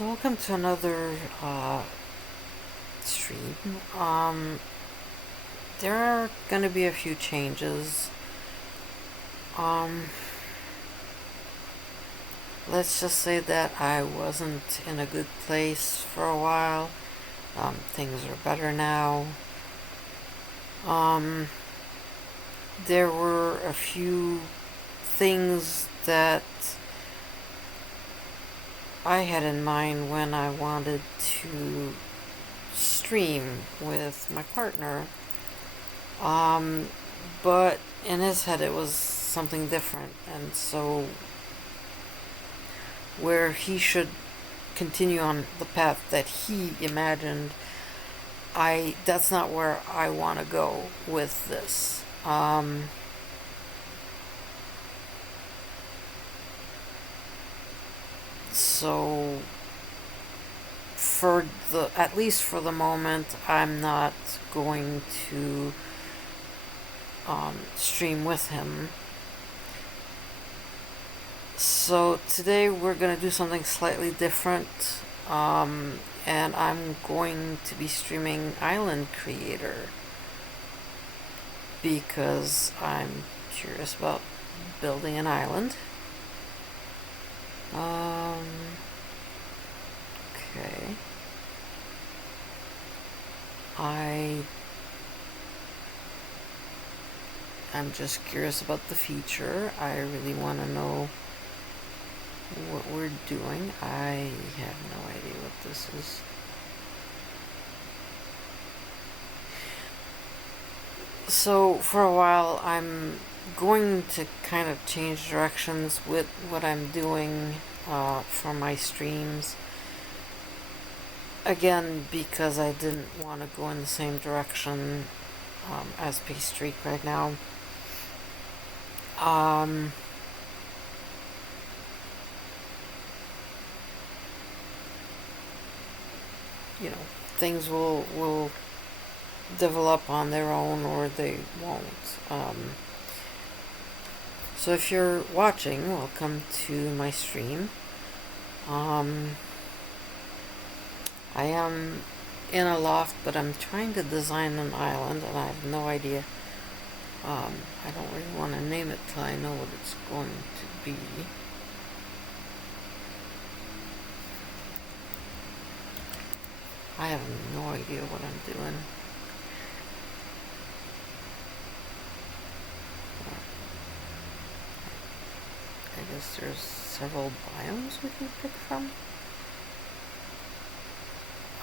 So welcome to another stream. There are gonna be a few changes. Um, let's just say that I wasn't in a good place for a while. Things are better now. Um, there were a few things that I had in mind when I wanted to stream with my partner. But in his head it was something different, and so where he should continue on the path that he imagined, that's not where I want to go with this. So at least for the moment, I'm not going to stream with him. So today we're going to do something slightly different, and I'm going to be streaming Island Creator because I'm curious about building an island. Okay. I'm just curious about the future. I really want to know what we're doing. I have no idea what this is. So for a while I'm going to kind of change directions with what I'm doing for my streams. Again, because I didn't want to go in the same direction as Pastry right now. Things will develop on their own, or they won't. So if you're watching, welcome to my stream. I am in Aloft, but I'm trying to design an island, and I have no idea. I don't really want to name it till I know what it's going to be. I have no idea what I'm doing. I guess there's several biomes we can pick from.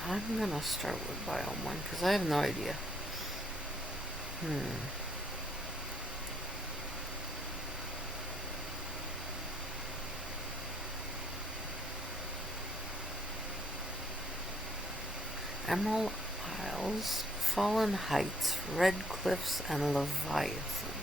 I'm gonna start with biome 1 because I have no idea. Emerald Isles, Fallen Heights, Red Cliffs, and Leviathan.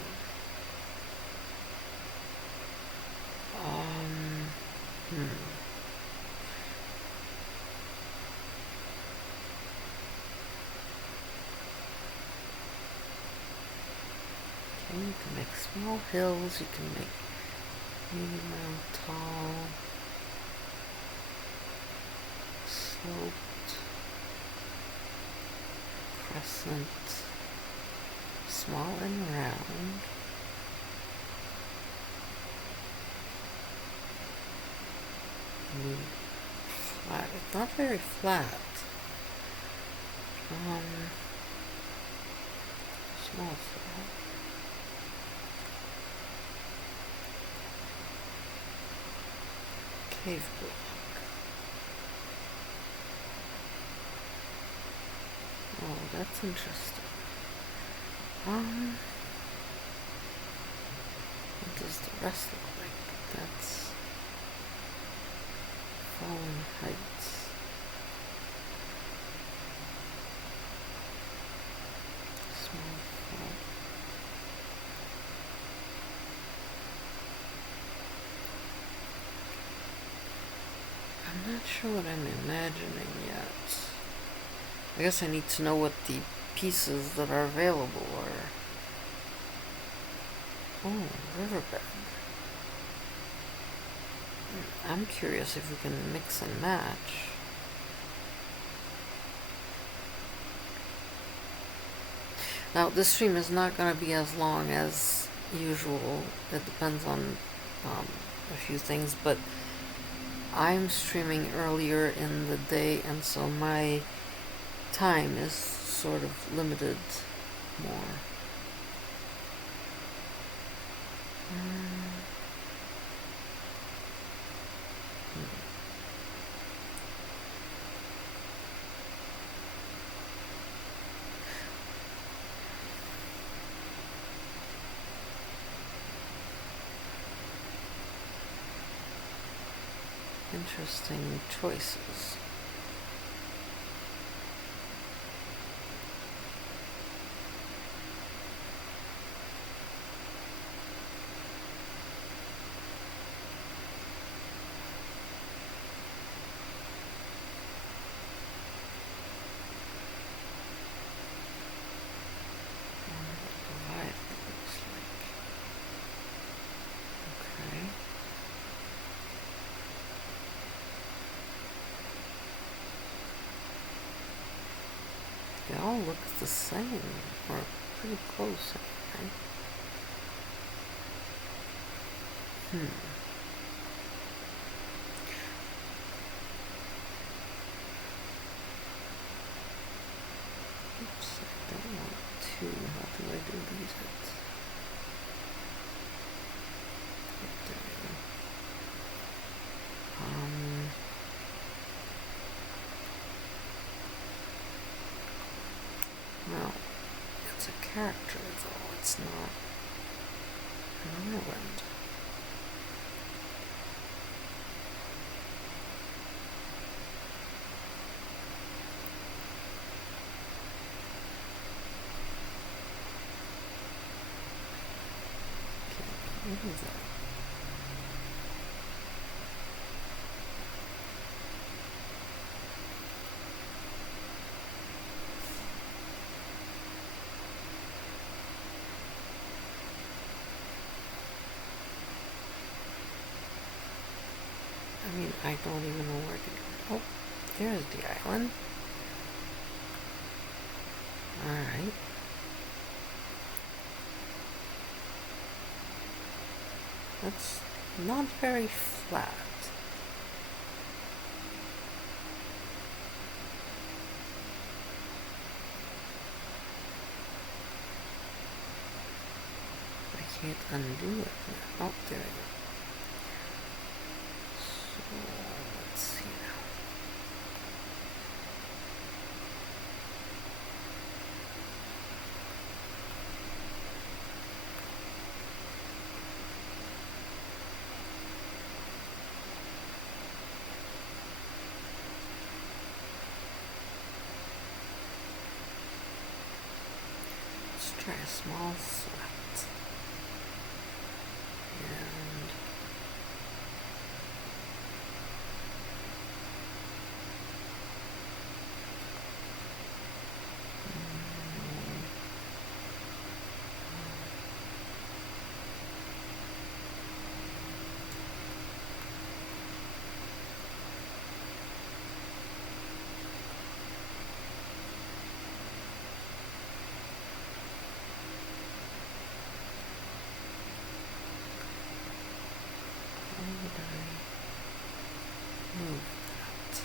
Okay, you can make small hills, you can make medium, tall, sloped, crescent, small and round. Flat. It's not very flat. Small flat. Cave block. Oh, that's interesting. What does the rest look like? That's Fallen Heights. Small flat. I'm not sure what I'm imagining yet. I guess I need to know what the pieces that are available are. Oh, riverbed. I'm curious if we can mix and match. Now, this stream is not going to be as long as usual. It depends on a few things, but I'm streaming earlier in the day, and so my time is sort of limited more. Interesting choices. They all look the same, or pretty close, anyway. Oops, I don't want to. How do I delete it? There we go. Well, it's a character, though. It's not an island. Okay, what is that? I mean, I don't even know where to go. Oh, there's the island. Alright. That's not very flat. I can't undo it. Oh, there we go. So, let's see now. Let's try a small flat. And how would I move that?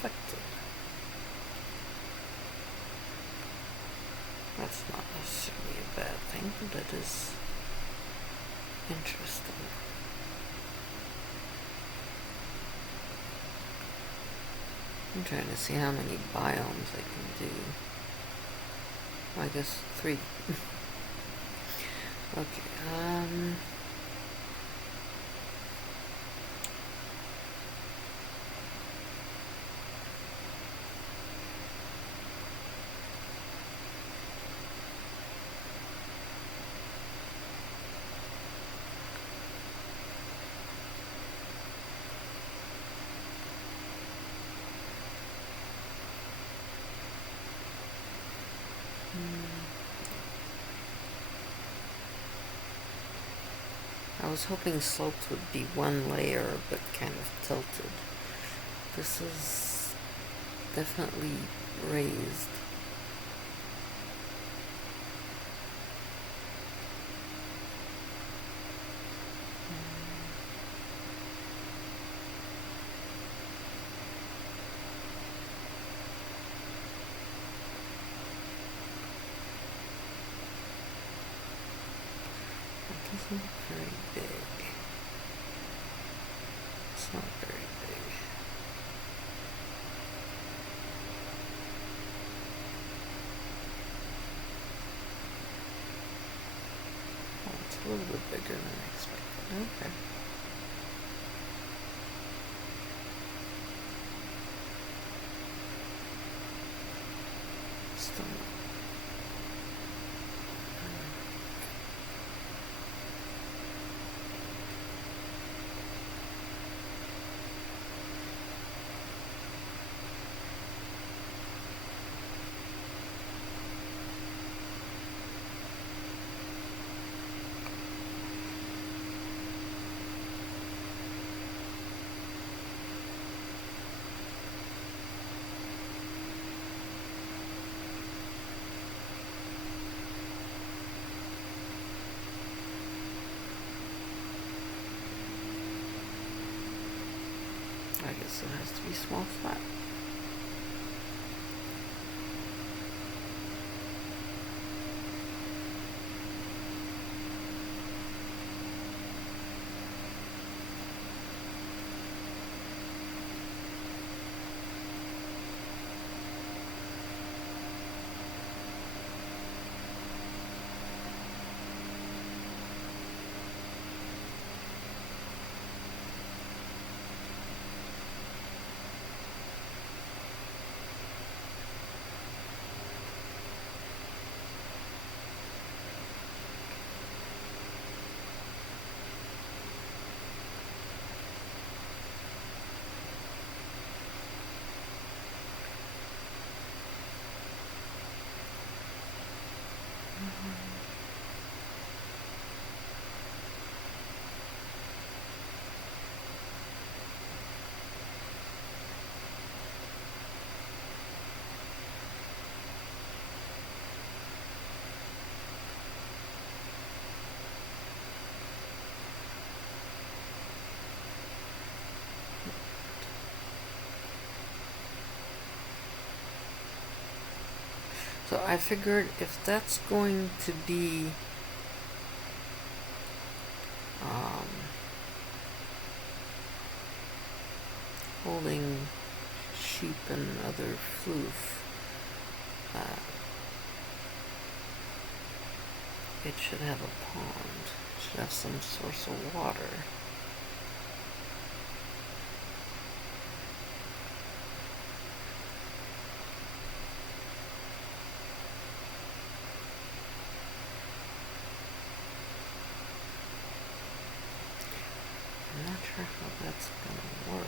affected. That's not necessarily a bad thing, but it is interesting. I'm trying to see how many biomes I can do. Well, I guess 3. Okay, I was hoping sloped would be one layer, but kind of tilted. This is definitely raised. It doesn't look very big. It's not very big. Oh, it's a little bit bigger than I expected. Okay. Still not. I guess it has to be small flat. So I figured if that's going to be holding sheep and other floof, it should have a pond. It should have some source of water. I'm not sure how that's gonna work.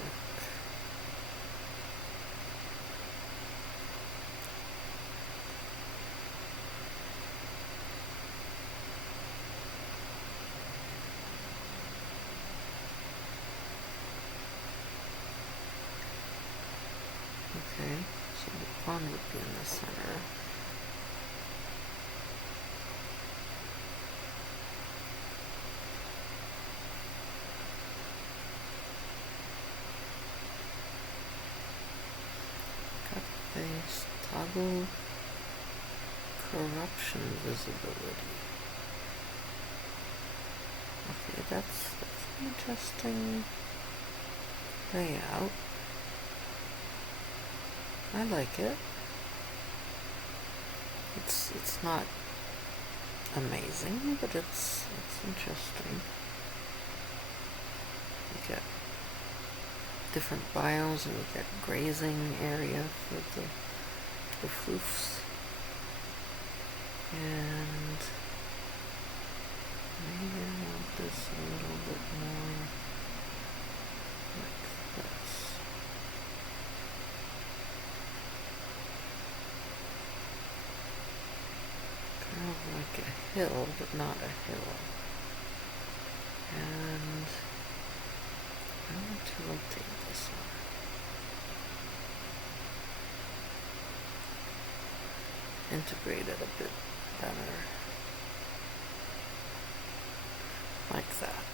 Okay, so the pond would be in the center. Space. Toggle corruption visibility. Okay, that's an interesting layout. I like it. It's not amazing, but it's interesting. You get different biomes, and you get grazing area for the floofs. And maybe I want this a little bit more like this. Kind of like a hill, but not a hill. And I want to rotate this one. Integrate it a bit better. Like that.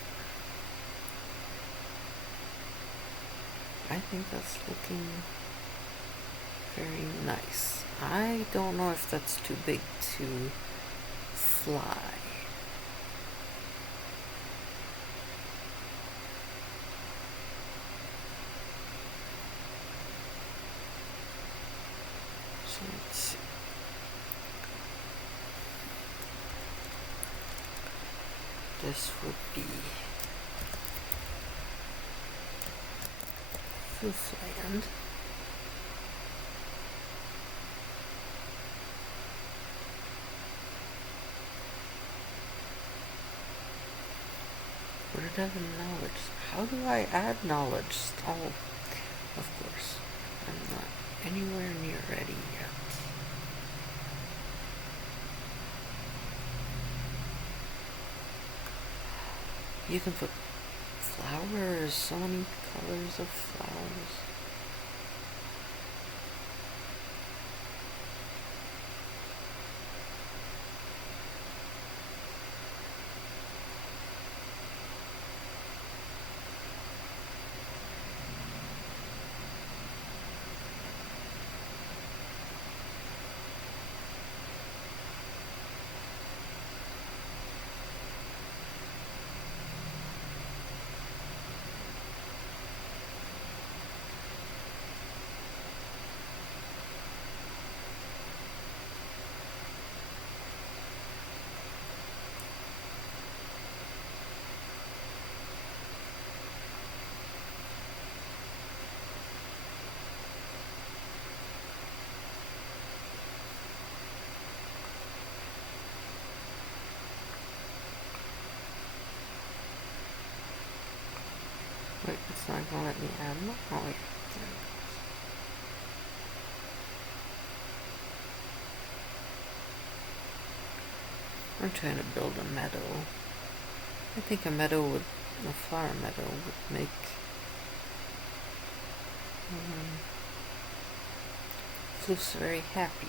I think that's looking very nice. I don't know if that's too big to fly. So let's see. This would be Foofland. Where did I have knowledge? How do I add knowledge? Oh, of course. I'm not anywhere near ready yet. You can put flowers, so many colors of flowers. Wait, it's not gonna let me add more? Oh wait, there it goes. I'm trying to build a meadow. I think a flower meadow would make floofs very happy.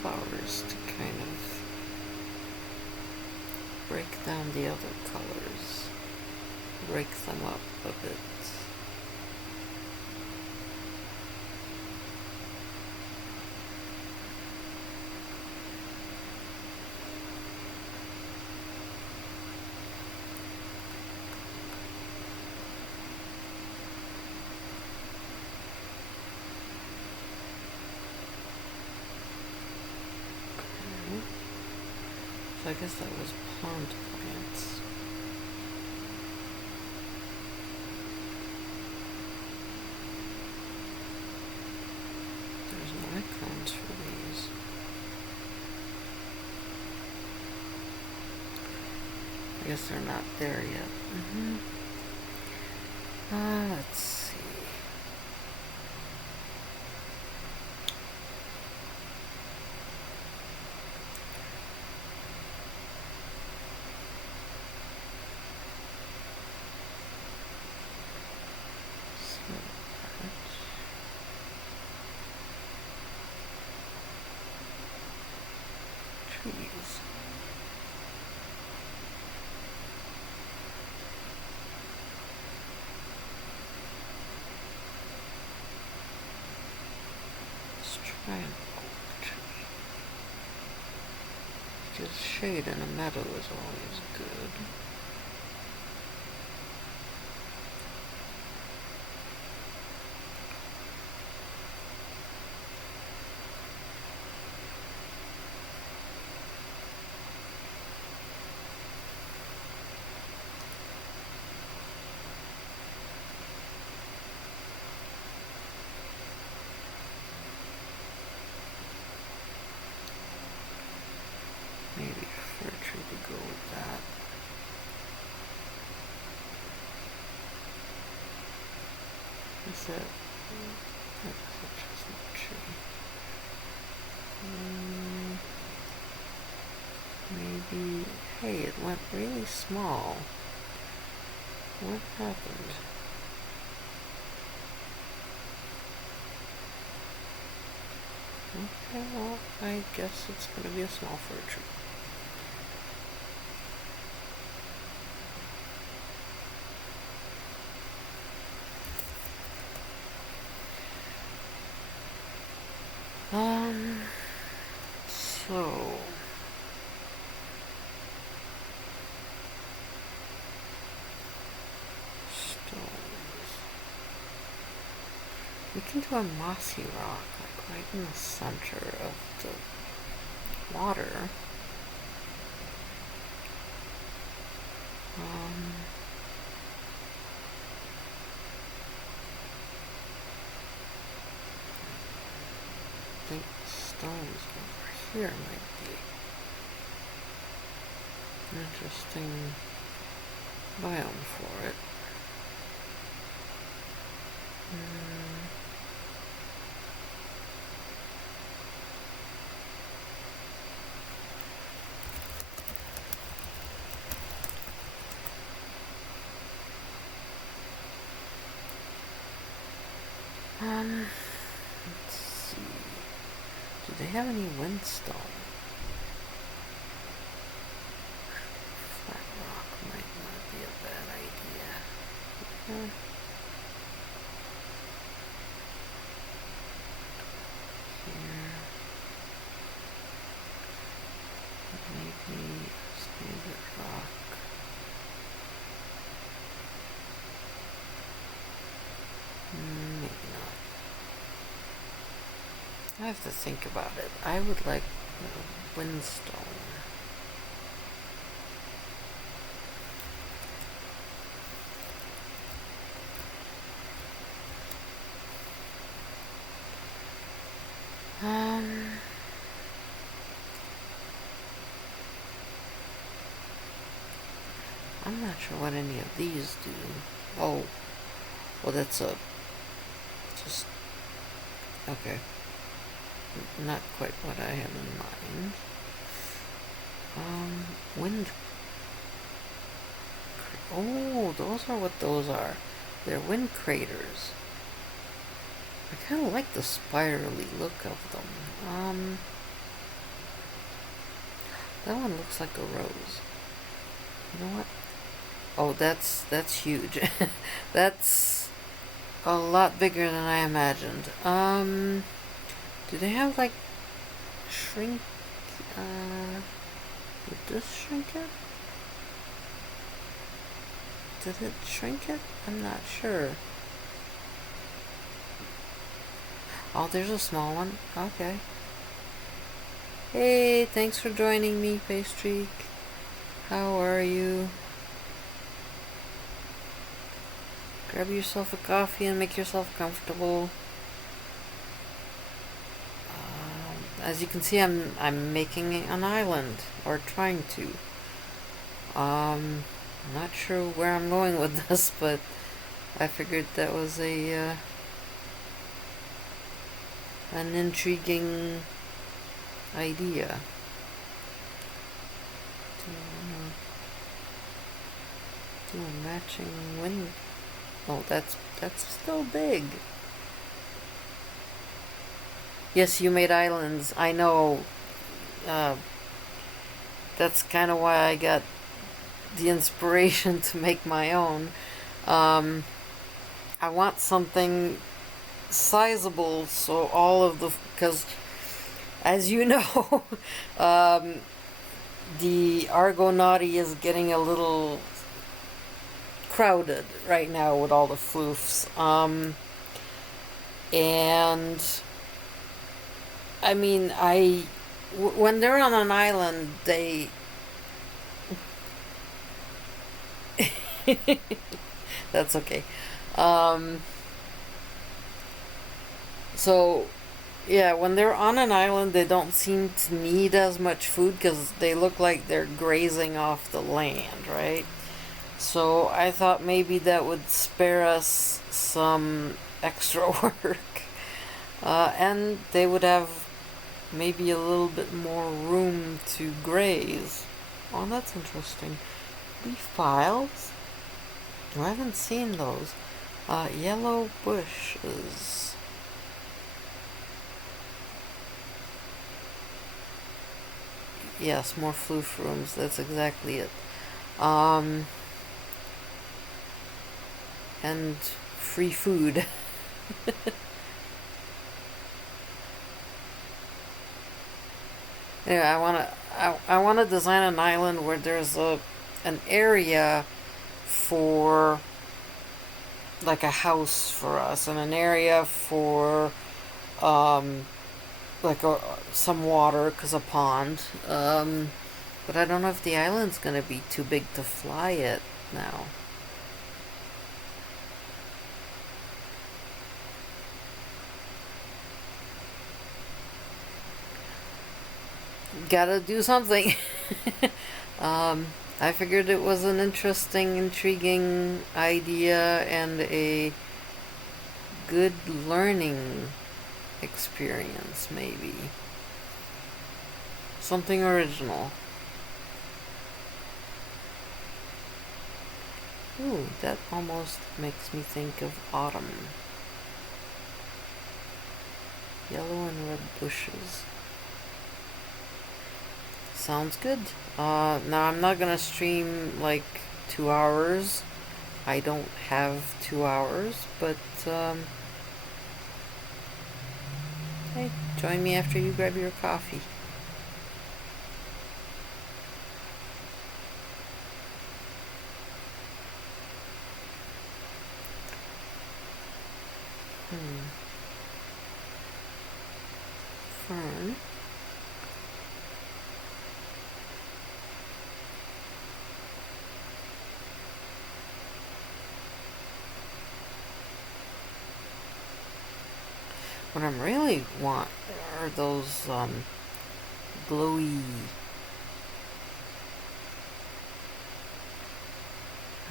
flowers to kind of break down the other colors, break them up a bit. So I guess that was pond plants. There's no icons for these. I guess they're not there yet. Let's see. Trees. Let's try an oak tree. Because shade in a meadow is always good. Maybe a fir tree to go with that. Is that? That's a chestnut tree. Maybe. Hey, it went really small. What happened? Okay, well, I guess it's going to be a small fir tree. So stones. We can do a mossy rock, like right in the center of the water. I think stones over here might be an interesting biome for it. Let's see. Do they have any windstone? Flat rock might not be a bad idea. Here. Maybe standard rock. Maybe not. I have to think about it. I would like windstone. I'm not sure what any of these do. Oh, well, that's just, okay. Not quite what I had in mind. Wind. Oh, those are what those are. They're wind craters. I kind of like the spirally look of them. That one looks like a rose. You know what? Oh, that's huge. That's a lot bigger than I imagined. Do they have like shrink? Did this shrink it? Did it shrink it? I'm not sure. Oh, there's a small one. Okay. Hey, thanks for joining me, Pastry. How are you? Grab yourself a coffee and make yourself comfortable. As you can see, I'm making an island, or trying to. Not sure where I'm going with this, but I figured that was an intriguing idea. Do a matching wind. Oh, that's still big. Yes, you made islands. I know. That's kind of why I got the inspiration to make my own. I want something sizable, so all of the, because as you know, the Argonauty is getting a little crowded right now with all the floofs. And I mean, when they're on an island, they that's okay. So yeah, when they're on an island, they don't seem to need as much food because they look like they're grazing off the land, right? So I thought maybe that would spare us some extra work. And they would have maybe a little bit more room to graze. Oh, that's interesting. Leaf piles? I haven't seen those. Yellow bushes. Yes, more floof rooms. That's exactly it. And free food. Anyway, I wanna design an island where there's an area for like a house for us, and an area for like some water, cause a pond. But I don't know if the island's gonna be too big to fly it now. Gotta do something. I figured it was an interesting, intriguing idea and a good learning experience, maybe. Something original. Ooh, that almost makes me think of autumn. Yellow and red bushes. Sounds good. Now I'm not gonna stream like 2 hours. I don't have 2 hours, but hey, join me after you grab your coffee. Fern. What I really want are those glowy,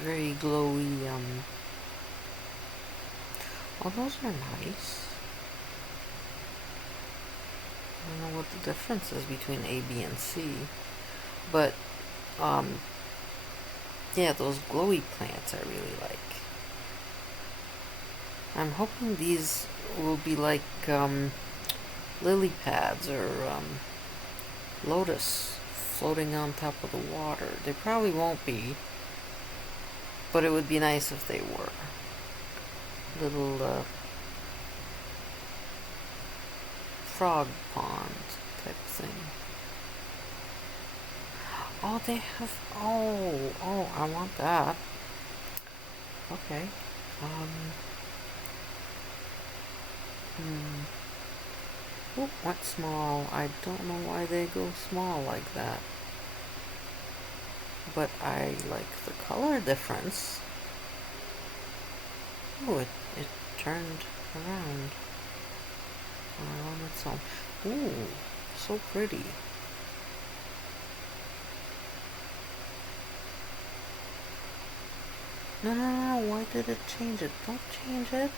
very glowy, oh, those are nice. I don't know what the difference is between A, B, and C, but yeah, those glowy plants I really like. I'm hoping these will be like lily pads or lotus floating on top of the water. They probably won't be, but it would be nice if they were. Little frog pond type thing. Oh, they have, oh, I want that. Okay. Oh, went small. I don't know why they go small like that. But I like the color difference. Oh, it turned around on its own. Ooh, so pretty. No, no, no, why did it change it? Don't change it.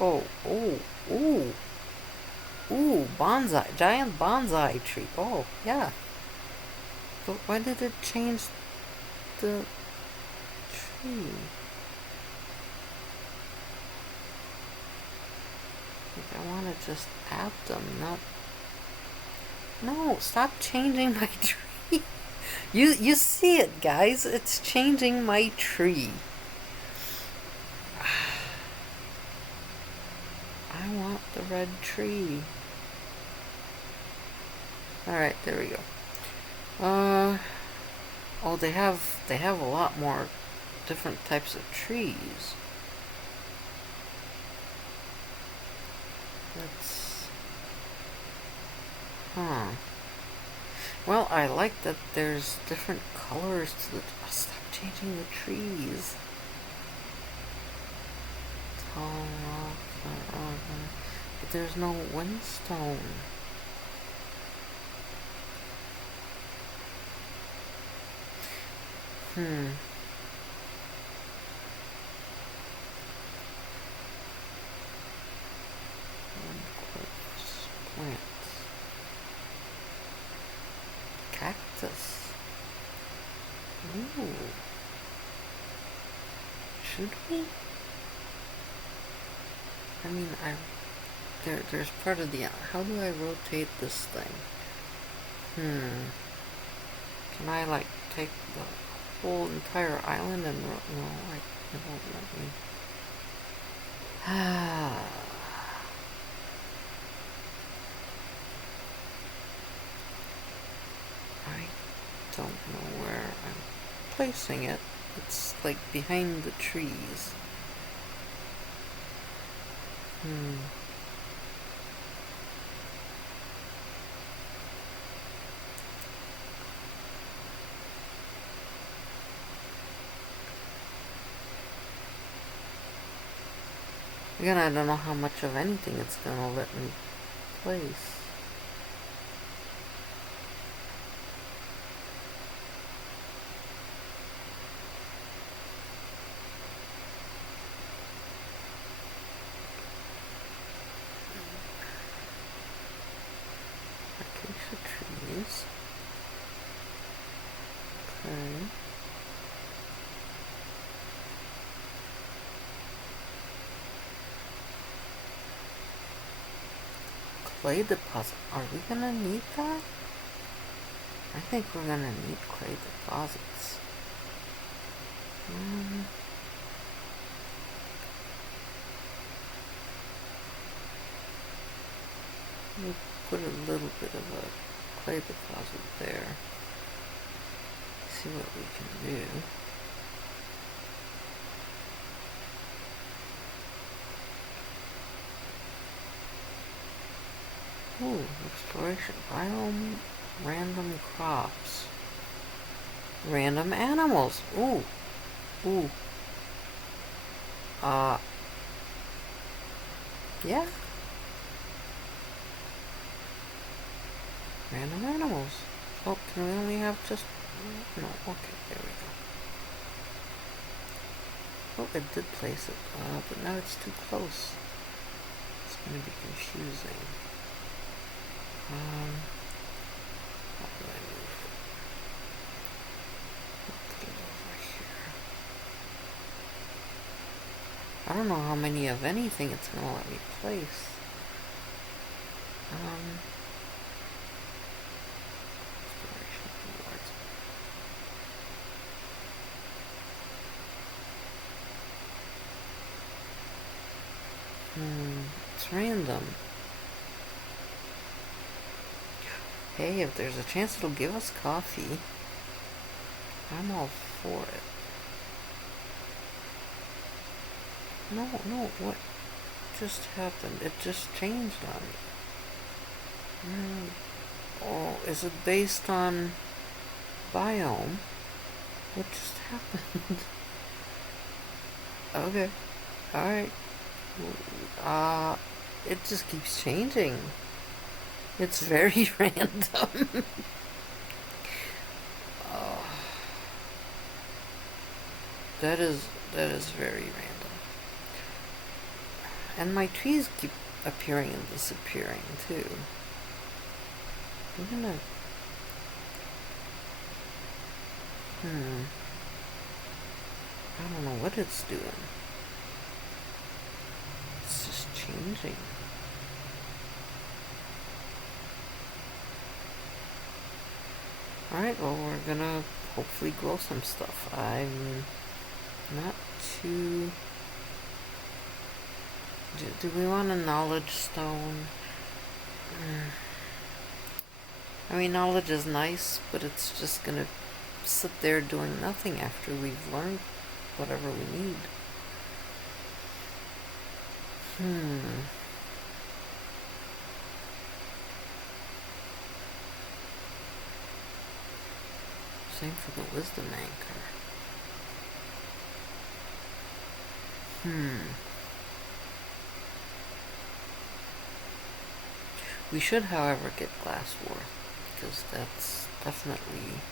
Oh, ooh. Ooh, bonsai, giant bonsai tree. Oh, yeah. But why did it change the tree? Like, I want to just add them, not... No, stop changing my tree. You see it, guys. It's changing my tree. I want the red tree. Alright, there we go. Oh, they have a lot more different types of trees. That's... Huh. Well, I like that there's different colors to the... Oh, stop changing the trees. Tall rock, but there's no windstone. Plants. Cactus. Ooh. Should we? I mean, there's part of the... How do I rotate this thing? Can I, like, take the whole entire island and... No, it won't let me. I don't know where I'm placing it. It's, like, behind the trees. Again, I don't know how much of anything it's gonna let me place. Acacia trees. Okay. Clay deposit. Are we gonna need that? I think we're gonna need clay deposits. We'll put a little bit of a clay deposit there. See what we can do. Ooh, exploration. Biome, random crops. Random animals. Ooh. Yeah. Random animals. Oh, can we only have just... No, okay, there we go. Oh, it did place it, but now it's too close. It's going to be confusing. How do I move it? Put it over here. I don't know how many of anything it's going to let me place. random. Hey, if there's a chance it'll give us coffee, I'm all for it. No, what just happened? It just changed on me. Oh, is it based on biome? What just happened? Okay, alright. It just keeps changing. It's very random. Oh, that is very random. And my trees keep appearing and disappearing too. I'm gonna... I don't know what it's doing. It's just changing. Alright, well, we're gonna hopefully grow some stuff. I'm not too... Do we want a knowledge stone? I mean, knowledge is nice, but it's just gonna sit there doing nothing after we've learned whatever we need. Same for the wisdom anchor. We should, however, get glassware, because that's definitely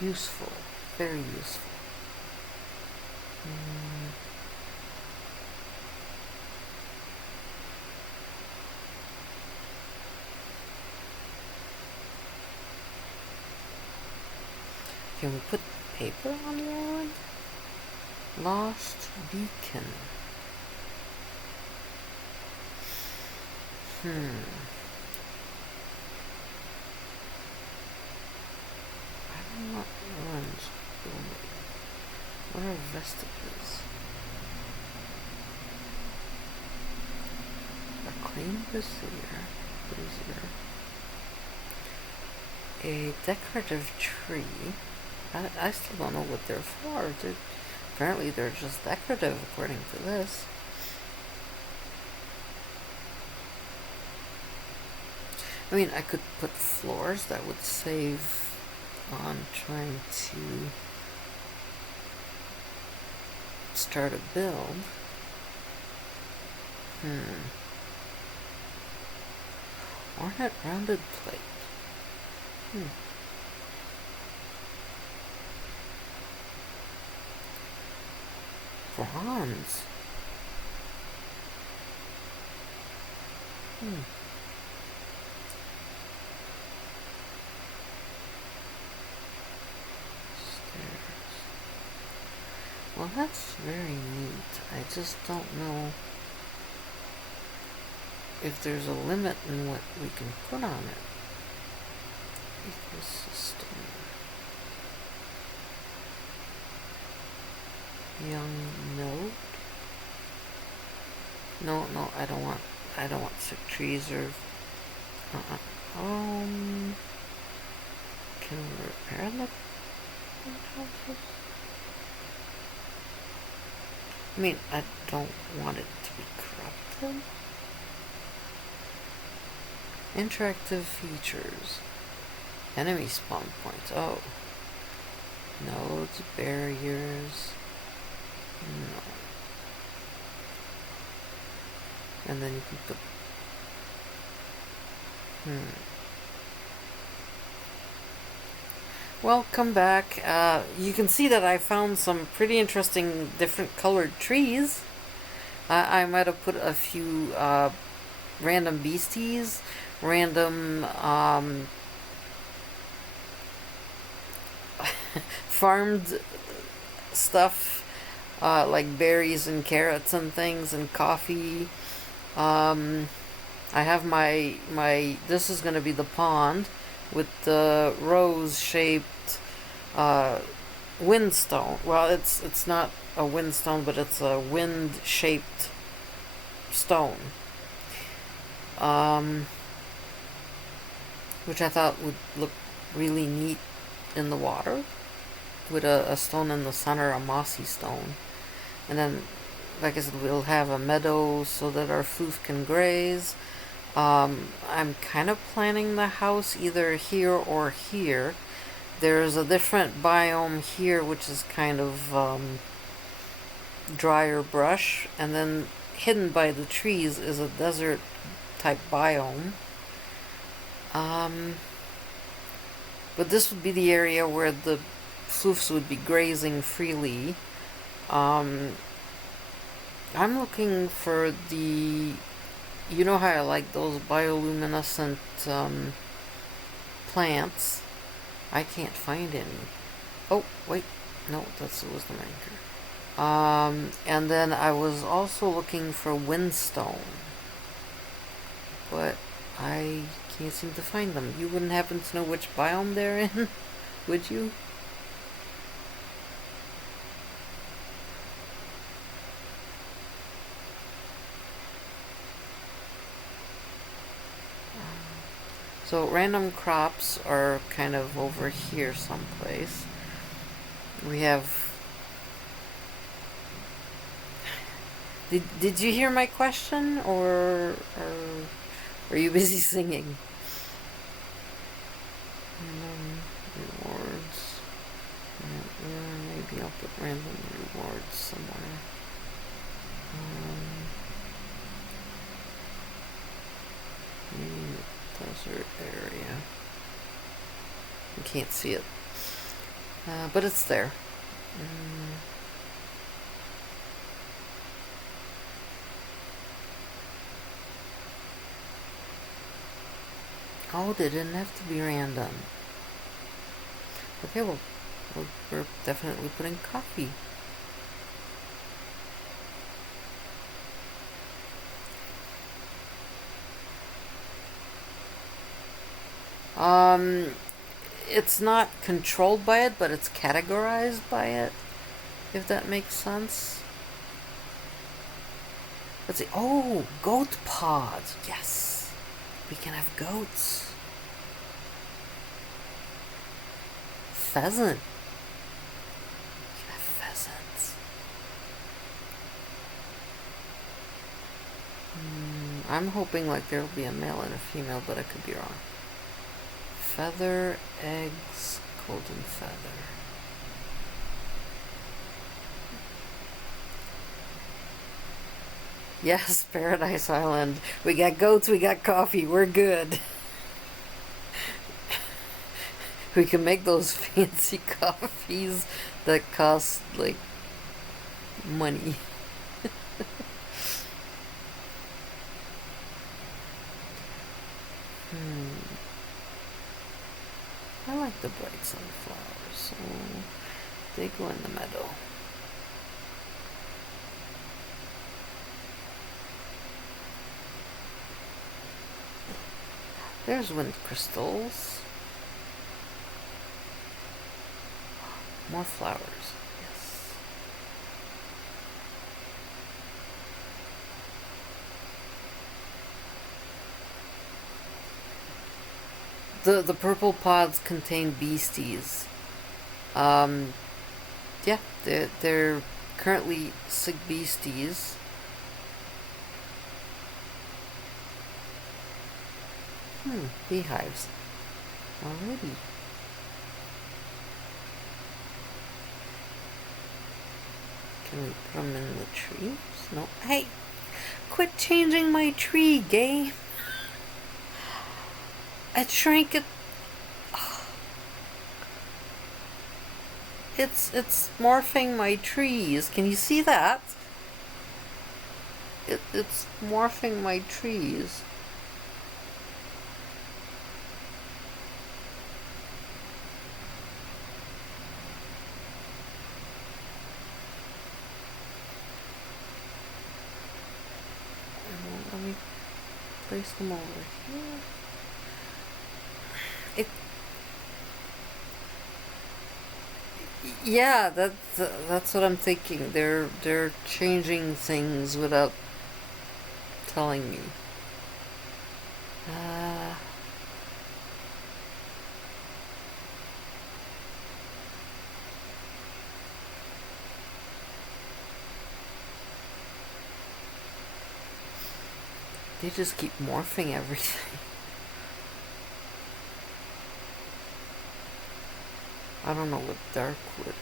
useful, very useful. Can we put paper on the island? Lost beacon. I don't know what ruins. What are vestiges? Acclaimed brazier. A decorative tree. I still don't know what they're for. Apparently they're just decorative according to this. I mean, I could put floors. That would save on trying to start a build. Ornate rounded plate. Bronze. Stairs. Well, that's very neat. I just don't know if there's a limit in what we can put on it. Ecosystem. Young node. No, I don't want sick trees or can we repair the houses? I mean, I don't want it to be corrupted. Interactive features. Enemy spawn points. Oh. Nodes, barriers. No. And then you can put... Well, come back. You can see that I found some pretty interesting different colored trees. I might have put a few random beasties, random farmed stuff, like berries and carrots and things and coffee. I have my this is going to be the pond. with the rose-shaped windstone. Well, it's not a windstone, but it's a wind-shaped stone, which I thought would look really neat in the water, with a stone in the center, a mossy stone. And then, like I said, we'll have a meadow so that our floof can graze. I'm kind of planning the house either here or here. There's a different biome here, which is kind of drier brush, and then hidden by the trees is a desert type biome. But this would be the area where the floofs would be grazing freely. I'm looking for the, you know how I like those bioluminescent plants. I can't find any. Oh, wait. No, that's the wisdom anchor. And then I was also looking for windstone, but I can't seem to find them. You wouldn't happen to know which biome they're in, would you? So random crops are kind of over here someplace. We have... Did you hear my question, or are you busy singing? Rewards. Maybe I'll put random rewards somewhere. Desert area. You can't see it, but it's there. Oh, they didn't have to be random. Okay, well, we're definitely putting coffee. It's not controlled by it, but it's categorized by it, if that makes sense. Let's see. Oh, goat pods. Yes. We can have goats. Pheasant. We can have pheasants. I'm hoping like there'll be a male and a female, but I could be wrong. Feather, eggs, golden feather. Yes, Paradise Island. We got goats, we got coffee, we're good. We can make those fancy coffees that cost, like, money. I like the bright sunflowers, so they go in the meadow. There's wind crystals. More flowers, yes. The purple pods contain beasties. Yeah, they're currently sig beasties. Beehives. Alrighty. Can we put them in the trees? No. Hey! Quit changing my tree, game! I shrank it. It's morphing my trees. Can you see that? It's morphing my trees. Let me place them over here. Yeah, that's what I'm thinking. They're changing things without telling me. Uh, they just keep morphing everything. I don't know what dark wood is.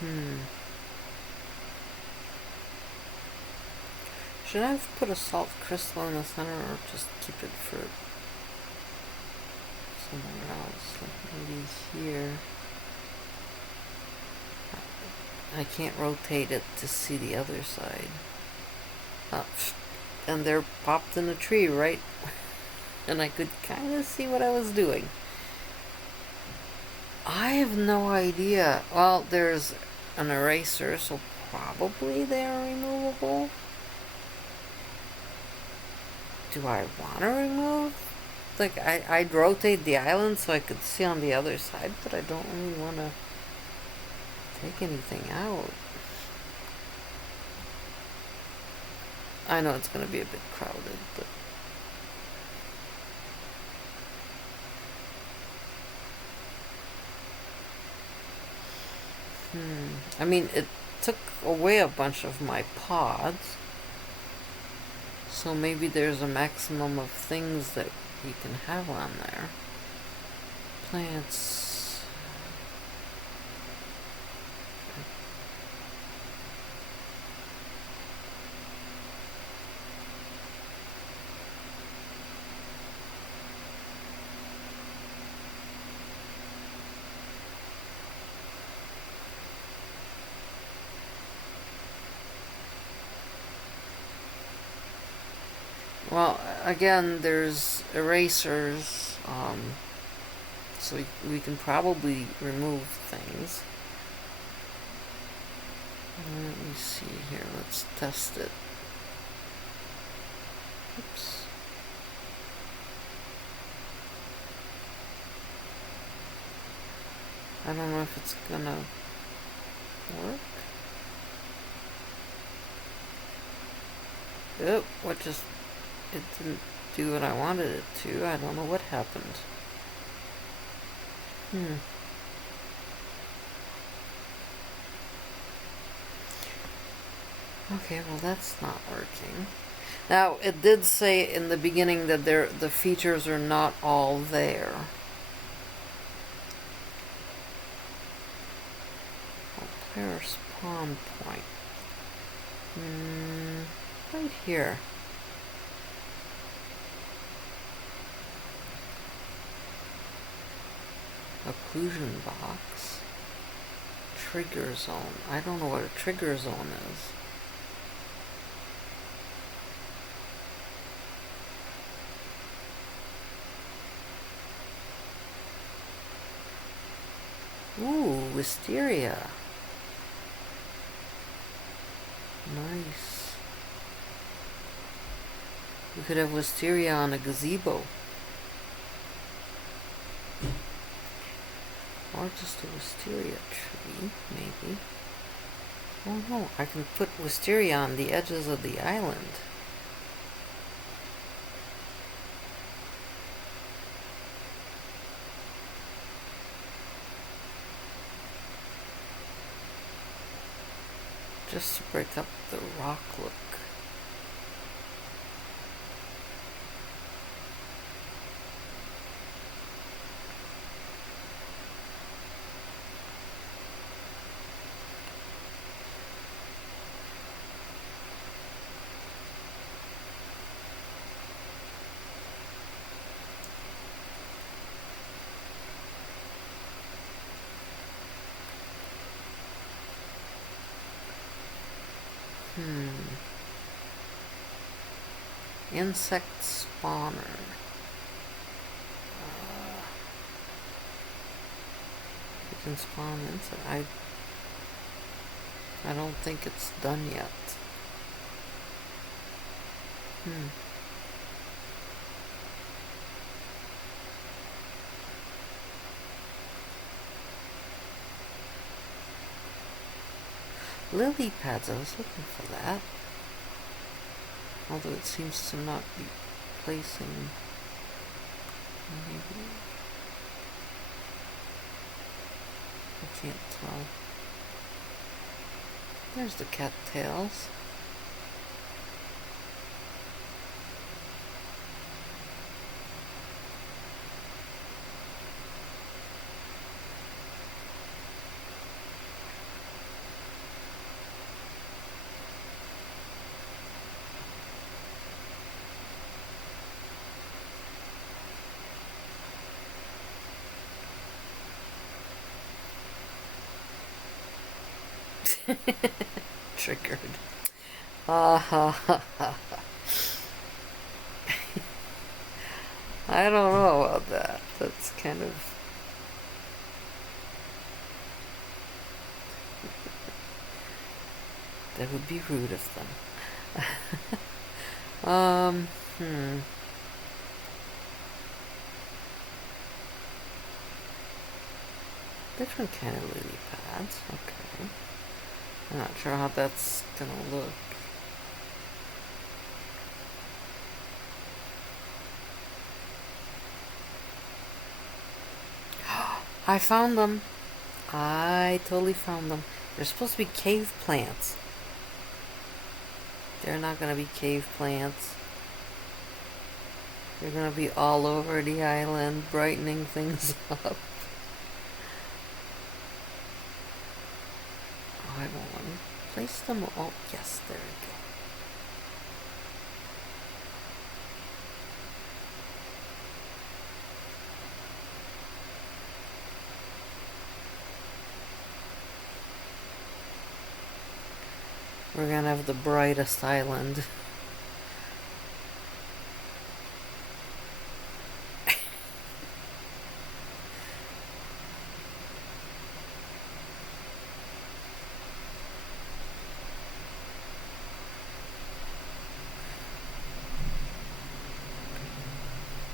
Hmm. Should I have put a salt crystal in the center or just keep it for somewhere else? Like maybe here. I can't rotate it to see the other side. Oh, and they're popped in the tree, right? And I could kind of see what I was doing. I have no idea. Well, there's an eraser, so probably they're removable. Do I want to remove? Like, I'd rotate the island so I could see on the other side, but I don't really want to take anything out. I know it's going to be a bit crowded, but... I mean, it took away a bunch of my pods. So maybe there's a maximum of things that you can have on there. Plants. Well, again, there's erasers, so we can probably remove things. Let me see here, let's test it. Oops. I don't know if it's gonna work. Oh, what just... It didn't do what I wanted it to. I don't know what happened. Okay, well that's not working. Now, it did say in the beginning that the features are not all there. Player spawn point. Right here. Occlusion box. Trigger zone. I don't know what a trigger zone is. Ooh, wisteria. Nice. We could have wisteria on a gazebo. Or just a wisteria tree, maybe. Oh no, I can put wisteria on the edges of the island. Just to break up the rock look. Insect spawner. You can spawn insect. I don't think it's done yet. Lily pads, I was looking for that. Although it seems to not be placing. Maybe. I can't tell. There's the cattails. Triggered. Ha ha ha ha. I don't know about that. That's kind of. That would be rude of them. Different kind of lily pads. Okay. I'm not sure how that's gonna look. I found them. I totally found them. They're supposed to be cave plants. They're not gonna be cave plants. They're gonna be all over the island, brightening things up. Oh, I want to place them. Oh, yes, there we go. We're gonna have the brightest island.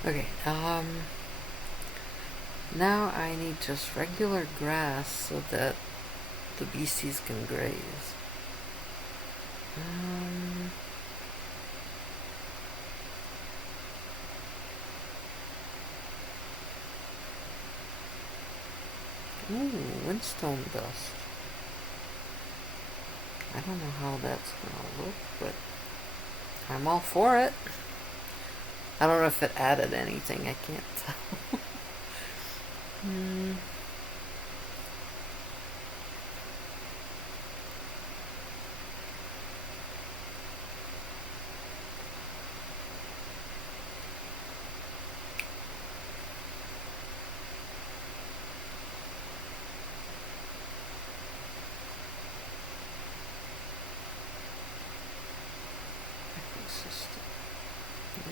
Okay, now I need just regular grass so that the beasties can graze. Ooh, windstone dust. I don't know how that's gonna look, but I'm all for it. I don't know if it added anything, I can't tell.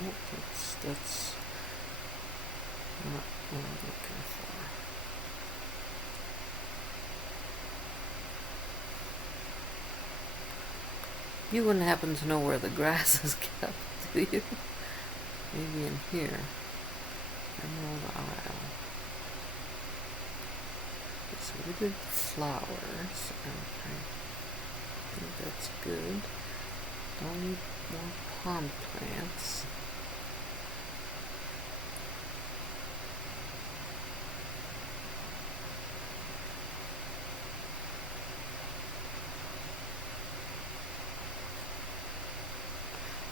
Nope, that's not what I'm looking for. You wouldn't happen to know where the grass is kept, do you? Maybe in here. Emerald Isle. So we did flowers, and I think that's good. Don't need more pond plants.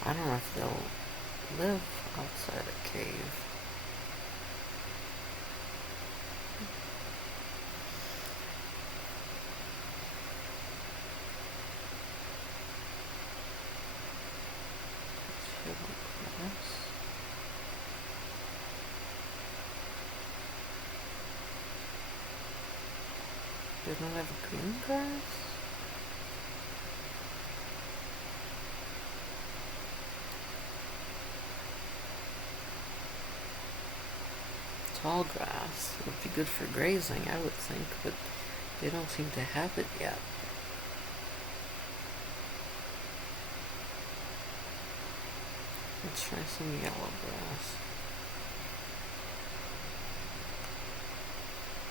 I don't know if they'll live outside a cave. They don't have green grass? Tall grass would be good for grazing, I would think, but they don't seem to have it yet. Let's try some yellow grass.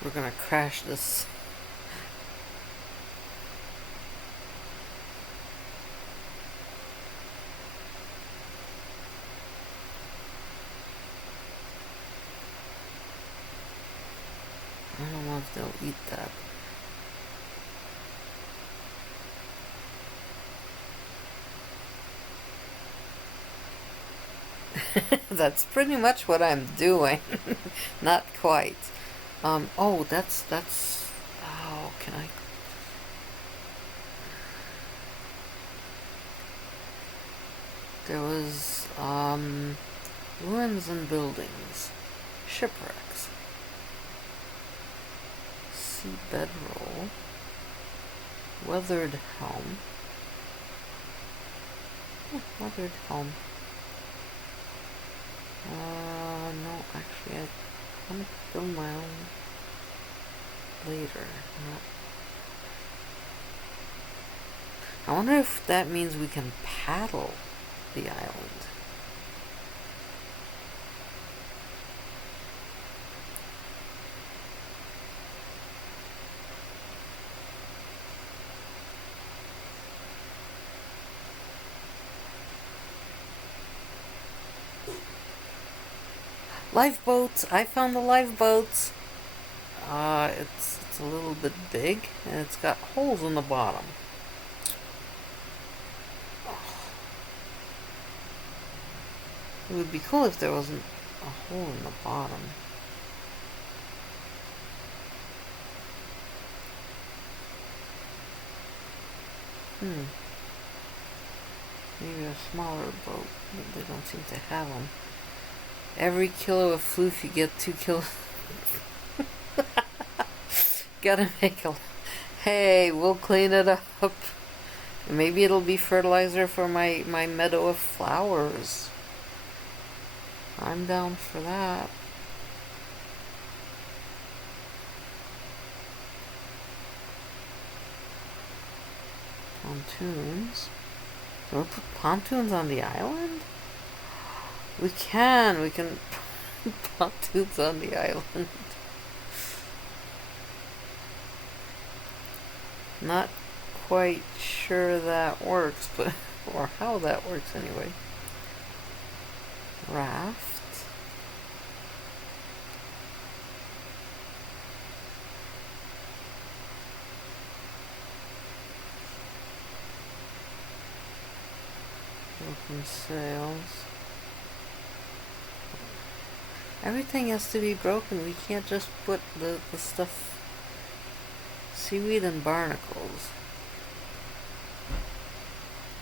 We're gonna crash this. delete that. That's pretty much what I'm doing. Not quite. Oh, oh, can I? There was, ruins and buildings. Shipwrecks. Sea bedroll. Weathered helm. Weathered helm. No, actually, I want to build my own later. I wonder if that means we can paddle the island. Lifeboats! I found the lifeboats! It's a little bit big, and it's got holes in the bottom. It would be cool if there wasn't a hole in the bottom. Maybe a smaller boat, but they don't seem to have them. Every kilo of floof you get 2 kilos. Gotta make a... Hey, we'll clean it up. Maybe it'll be fertilizer for my meadow of flowers. I'm down for that. Pontoons. Can we put pontoons on the island? We can put pontoons on the island. Not quite sure that works, but or how that works anyway. Raft. Broken sails. Everything has to be broken. We can't just put the stuff. Seaweed and barnacles.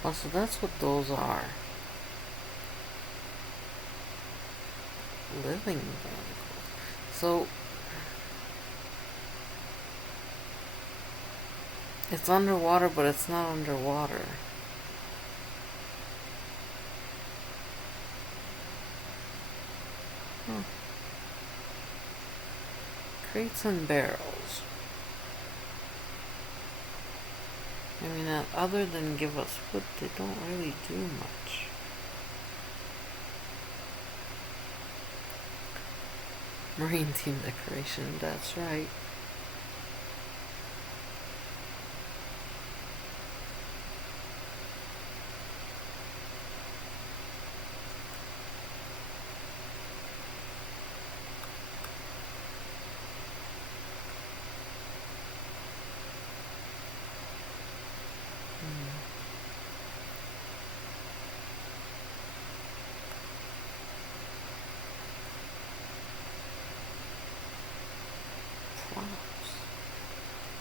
Oh, so that's what those are. Living barnacles. So it's underwater, but it's not underwater. Crates and barrels. I mean, other than give us wood, they don't really do much. Marine team decoration, that's right.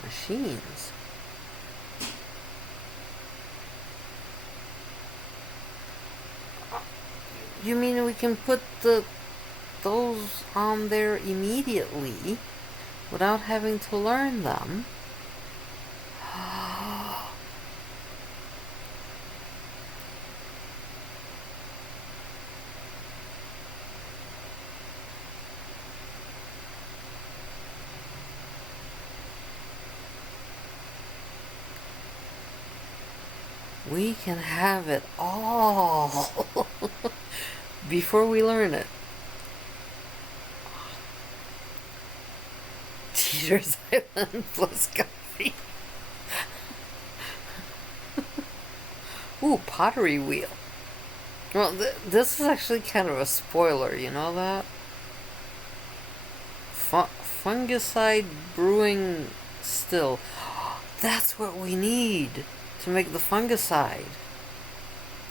Machines. You mean we can put those on there immediately without having to learn them? We can have it all before we learn it. Teeter's Island plus coffee. Ooh, pottery wheel. Well, this is actually kind of a spoiler, you know that? fungicide brewing still. That's what we need to make the fungicide.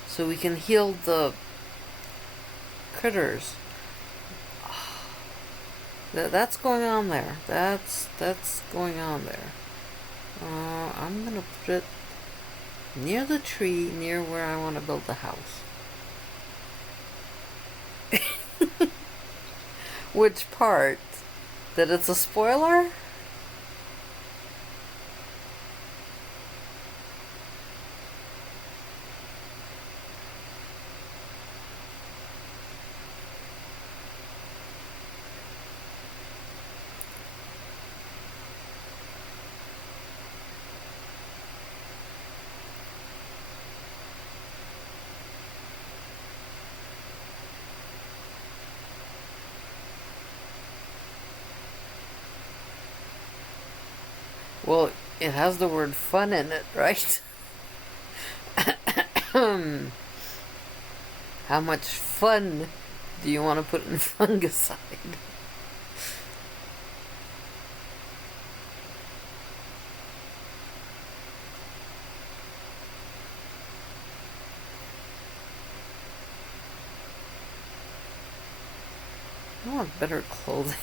So we can heal the critters. That's going on there. That's going on there. I'm gonna put it near the tree, near where I want to build the house. Which part? That it's a spoiler? Well, it has the word fun in it, right? How much fun do you want to put in fungicide? I want better clothing.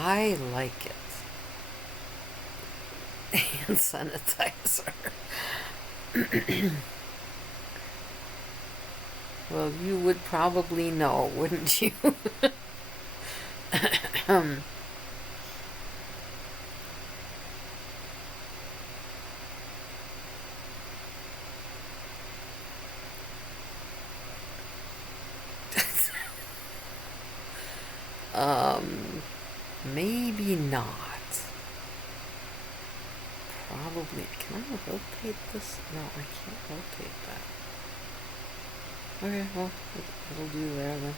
I like it. Hand sanitizer. Well, you would probably know, wouldn't you? Maybe not. Probably. Can I rotate this? No, I can't rotate that. Okay, well, it'll do there then.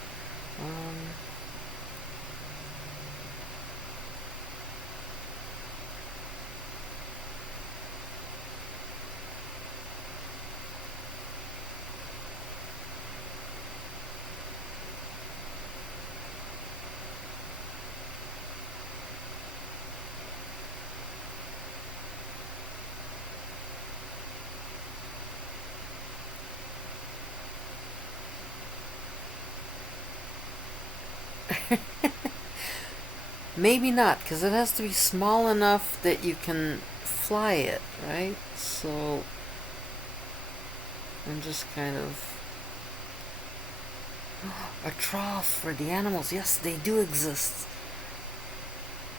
Maybe not, because it has to be small enough that you can fly it, right? So I'm just kind of... A trough for the animals. Yes, they do exist.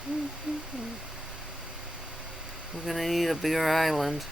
We're gonna need a bigger island.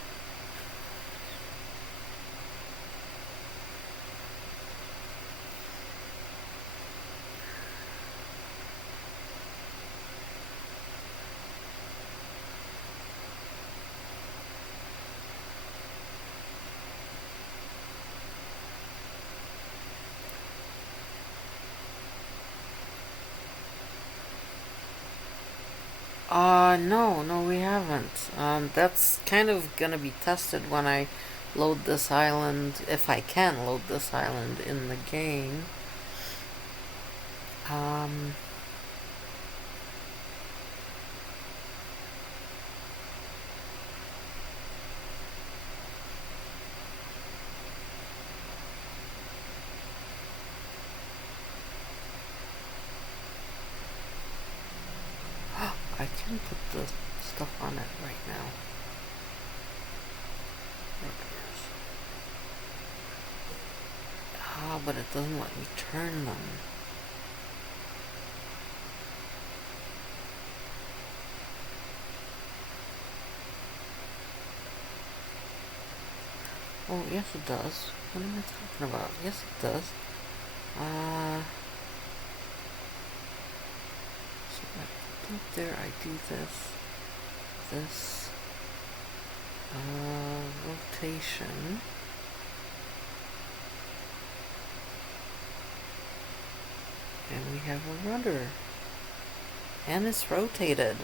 No, we haven't. That's kind of gonna be tested when I load this island, if I can load this island in the game. I can put the stuff on it right now. But it doesn't let me turn them. Oh, yes it does. What am I talking about? Yes it does. So I put up there, I do this, rotation. And we have a rudder. And it's rotated.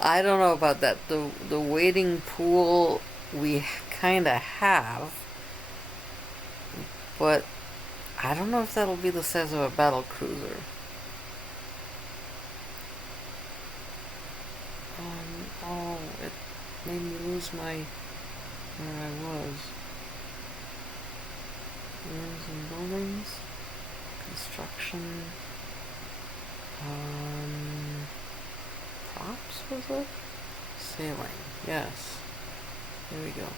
I don't know about that. The wading pool we kind of have, but I don't know if that'll be the size of a battle cruiser. Oh, it made me lose my where I was. Rooms and buildings, construction, props was it? Sailing, yes. There we go.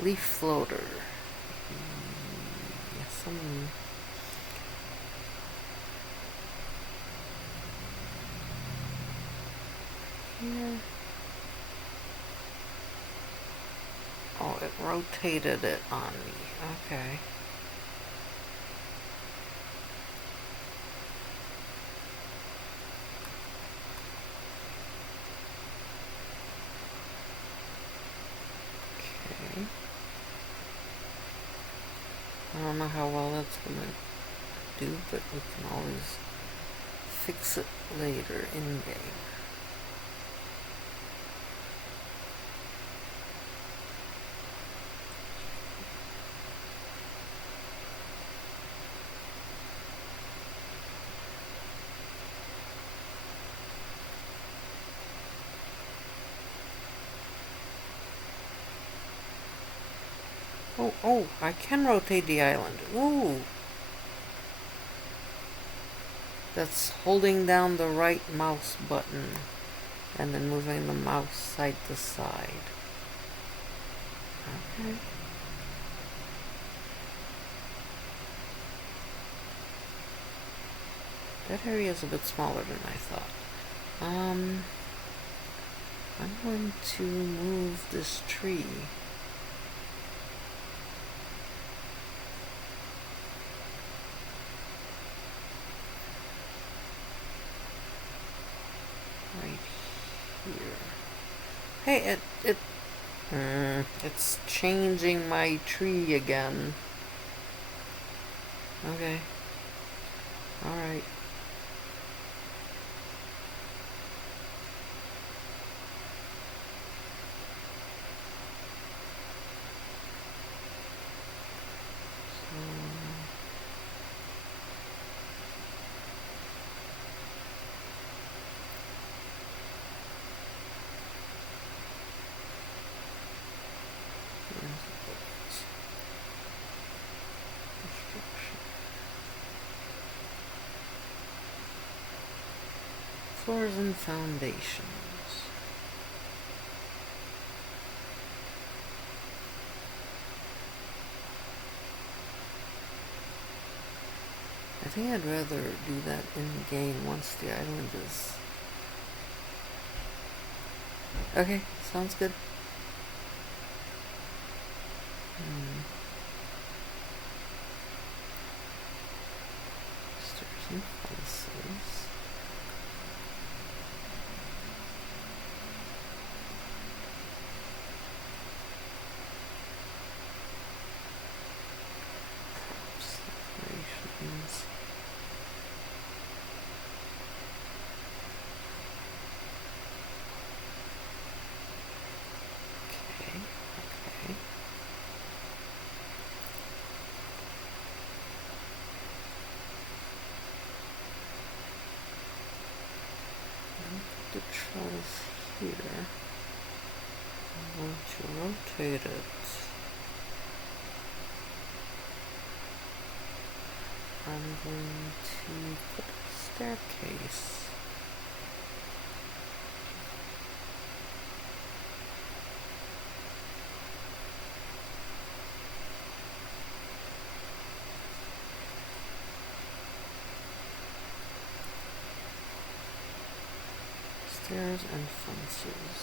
Leaf floater. Yes, here. Oh, it rotated it on me. Okay. Okay. I don't know how well that's gonna do, but we can always fix it later in game. Oh, I can rotate the island. Ooh! That's holding down the right mouse button and then moving the mouse side to side. Okay. That area is a bit smaller than I thought. I'm going to move this tree. Right here. Hey, it's changing my tree again. Okay. Alright. Floors and foundations. I think I'd rather do that in game once the island is... Okay, sounds good. Stairs and fences. Props, decorations. Okay. The trellis here. I'm going to rotate it. I'm going to put a staircase. Stairs and fences.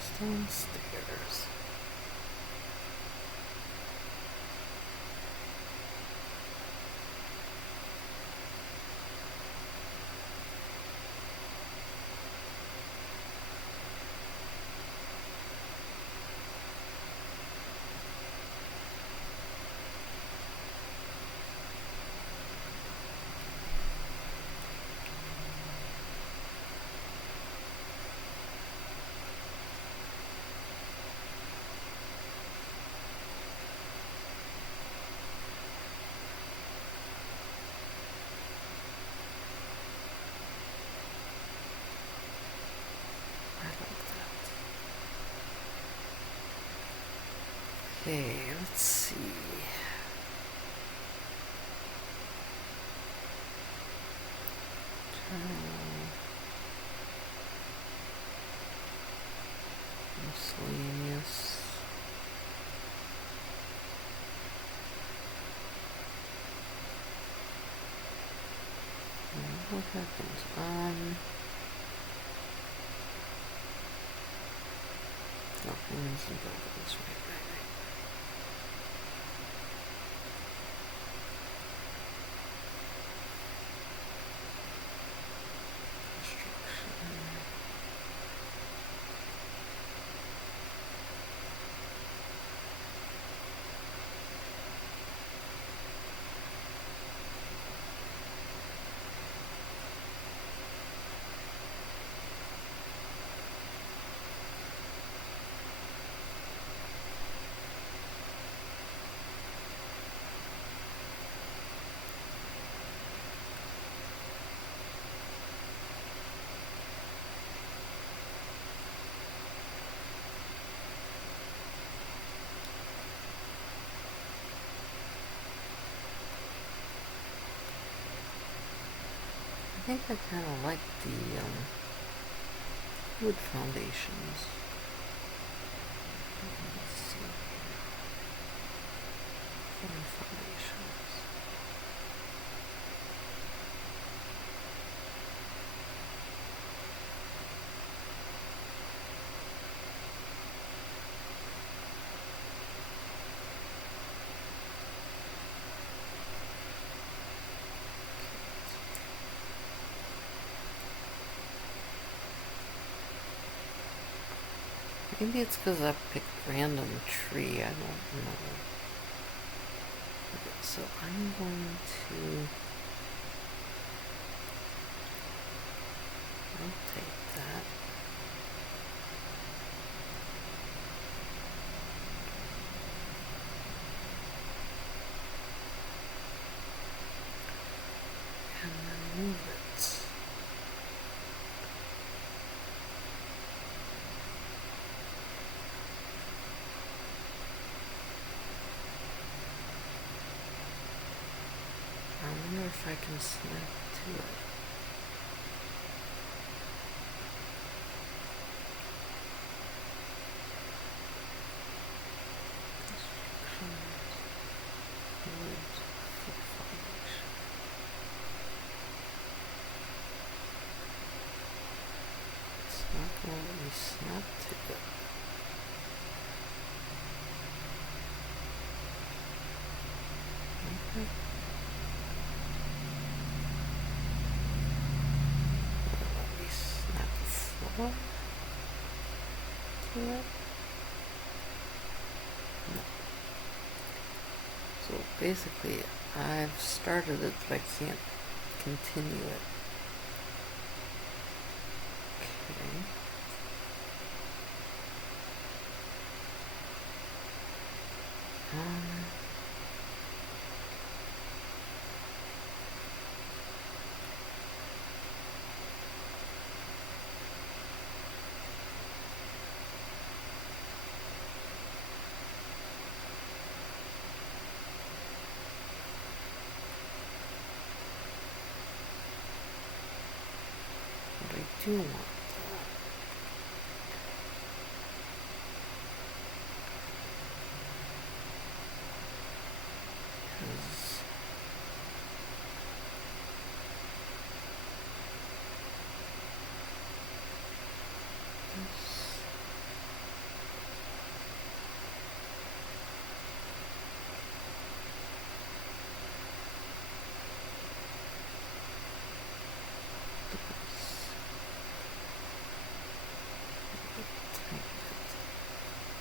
Stone stairs. Okay, let's see. Miscellaneous. What happened? No, buildings and buildings, right. I think I kind of like the wood foundations. Let's see. Wood foundations. Maybe it's because I picked random tree, I don't know. Okay, so I'm going to rotate that. And then move it. I wonder if I can snap to it. It's not going to let me snap to it. Okay. Let me snap the floor to it. No. So basically, I've started it, but I can't continue it. Okay. What I do want is this.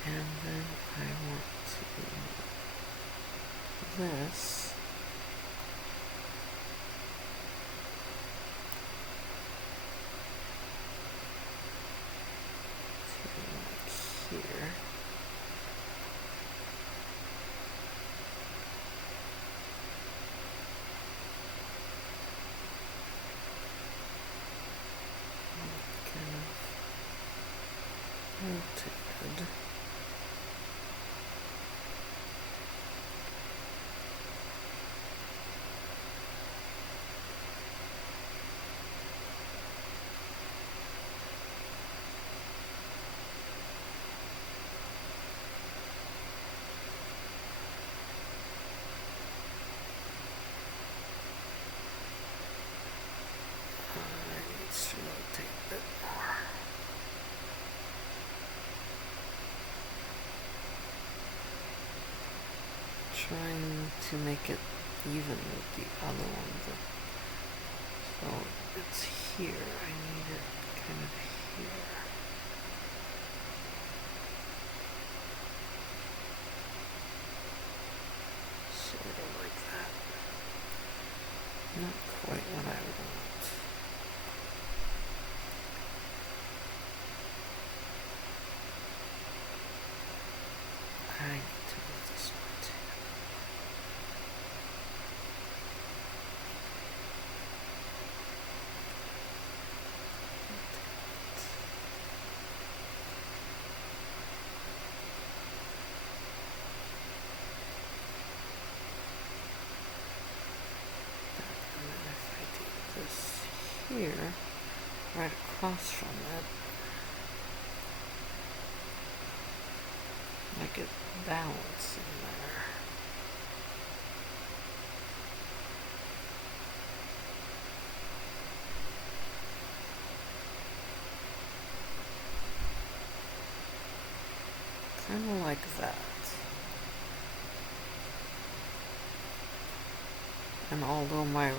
And then I want to this to like here. Kind of rotated. trying to make it even with the other one. So it's here. I need it kind of here. Sort of like that. Not quite what I want. I need to move this one too. And then if I do this here, right across from it, I get balance in there. Kind of like that. And although my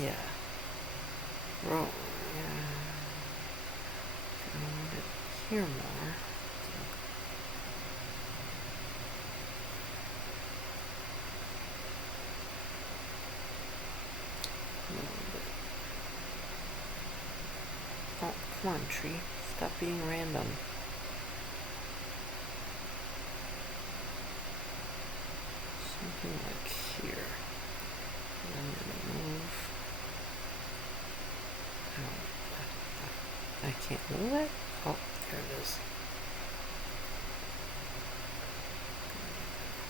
yeah, yeah, I want it here more. A little bit. Oh, come on, tree. Stop being random. Something like here. And I'm gonna move. Oh, I can't move it? Oh, there it is.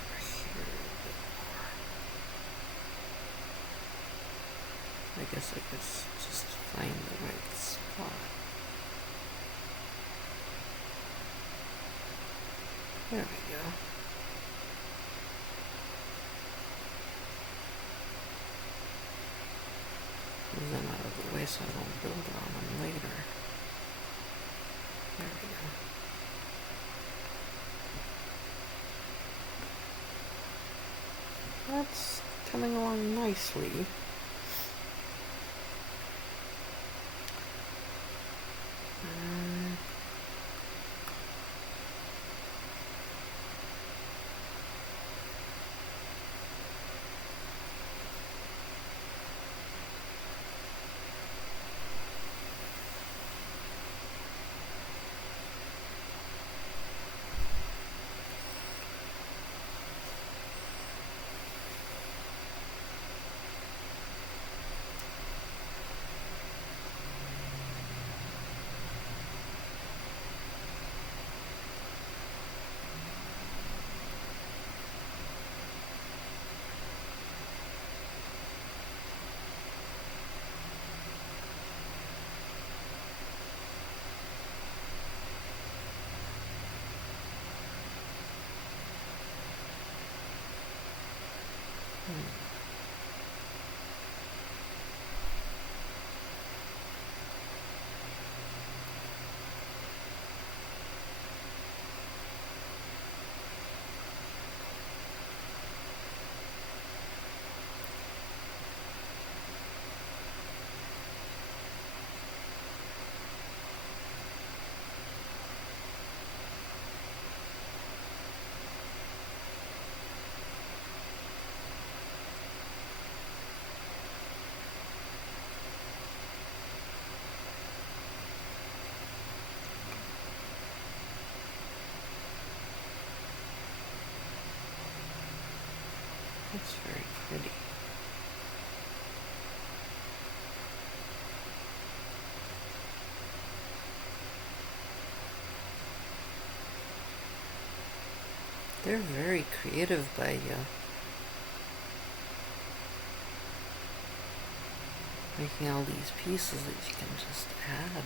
Over here a bit more. I guess I could just find the right spot. There we go. Move them out of the way so I don't build on them later. There we go. That's coming along nicely. That's very pretty. They're very creative by making all these pieces that you can just add.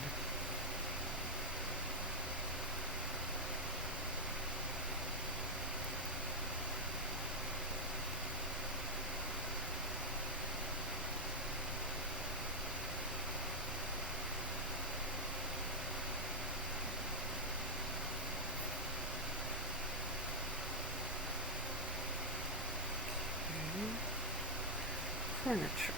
furniture.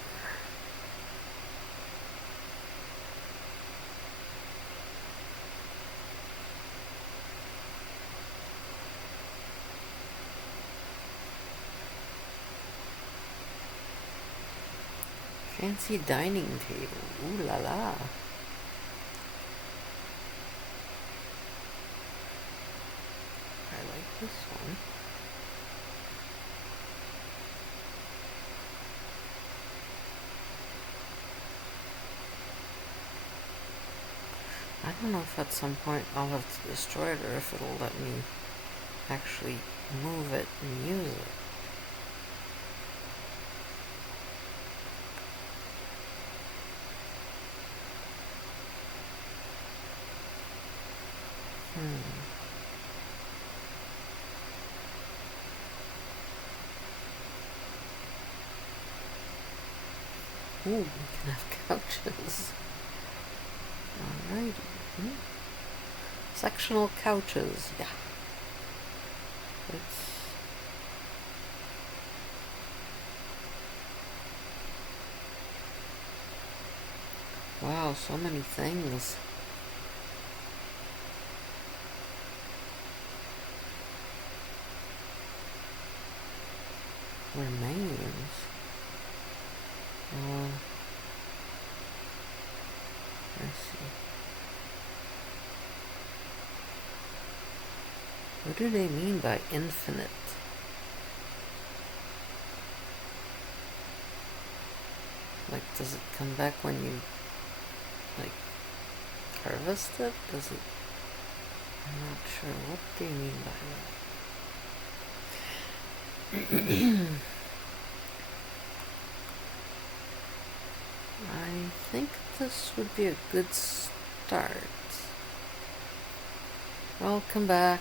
Fancy dining table. Ooh la la. I like this one. I don't know if at some point I'll have to destroy it or if it'll let me actually move it and use it. Ooh, we can have couches. Alrighty. Sectional couches, yeah. Wow, so many things. Remains. Let's see. What do they mean by infinite? Like, does it come back when you, like, harvest it? Does it? I'm not sure. What do you mean by that? I think this would be a good start. Welcome back.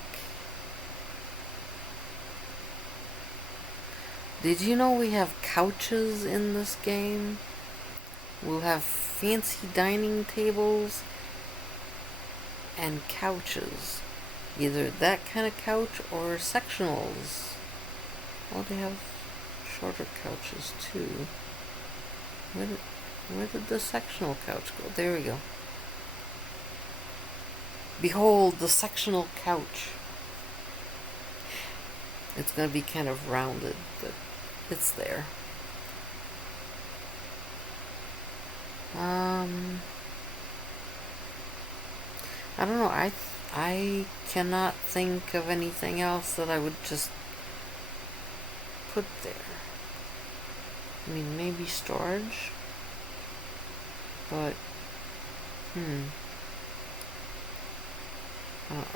Did you know we have couches in this game? We'll have fancy dining tables and couches. Either that kind of couch or sectionals. Well, they have shorter couches too. Where did the sectional couch go? There we go. Behold the sectional couch. It's going to be kind of rounded, but it's there. I don't know. I cannot think of anything else that I would just put there. I mean, maybe storage, but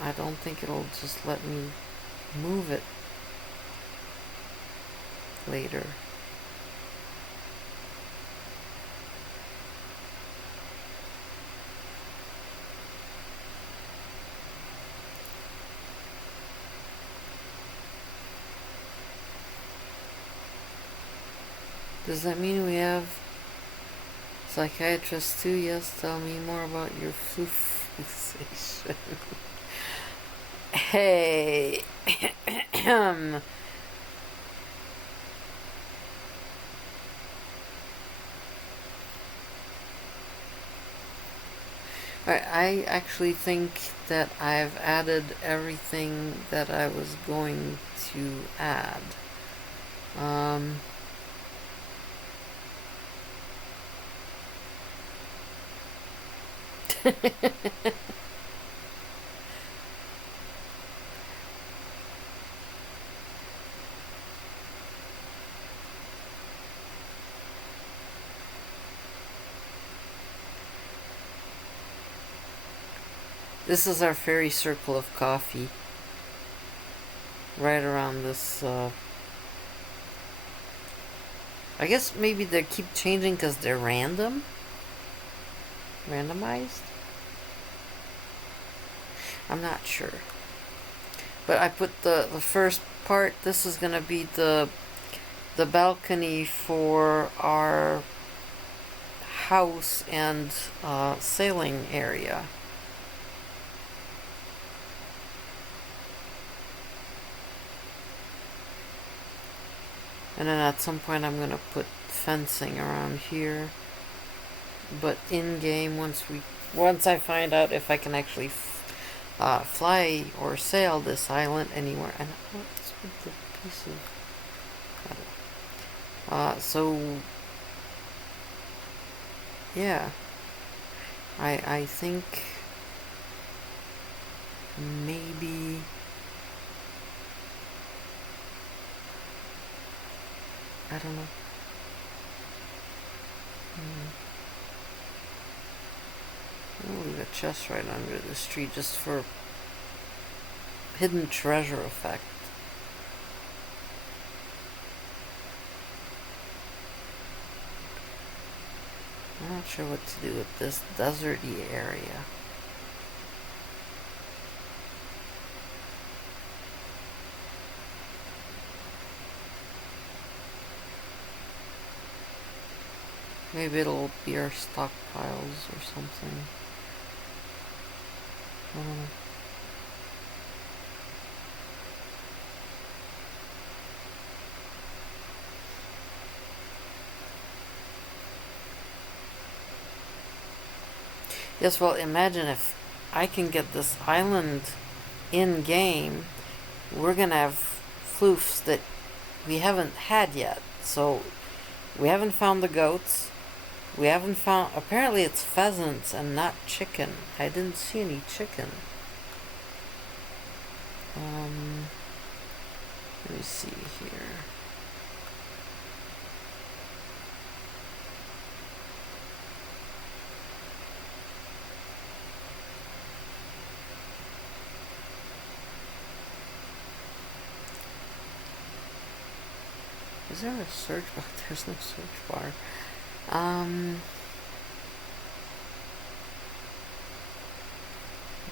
I don't think it'll just let me move it later. Does that mean we have psychiatrist too? Yes, tell me more about your flu fixation. Hey. I actually think that I've added everything that I was going to add. This is our fairy circle of coffee. Right around this, I guess maybe they keep changing because they're random? Randomized? I'm not sure. But I put the first part, this is gonna be the balcony for our house and sailing area. And then at some point I'm gonna put fencing around here. But in game, once I find out if I can actually fly or sail this island anywhere, and what's with the piece of metal? So yeah, I think maybe I don't know. I'll leave a chest right under this tree just for hidden treasure effect. I'm not sure what to do with this deserty area. Maybe it'll be our stockpiles or something. I don't know. Yes, well, imagine if I can get this island in game, we're gonna have floofs that we haven't had yet. So we haven't found the goats. We haven't found. Apparently, it's pheasants and not chicken. I didn't see any chicken. Let me see here. Is there a search bar? There's no search bar.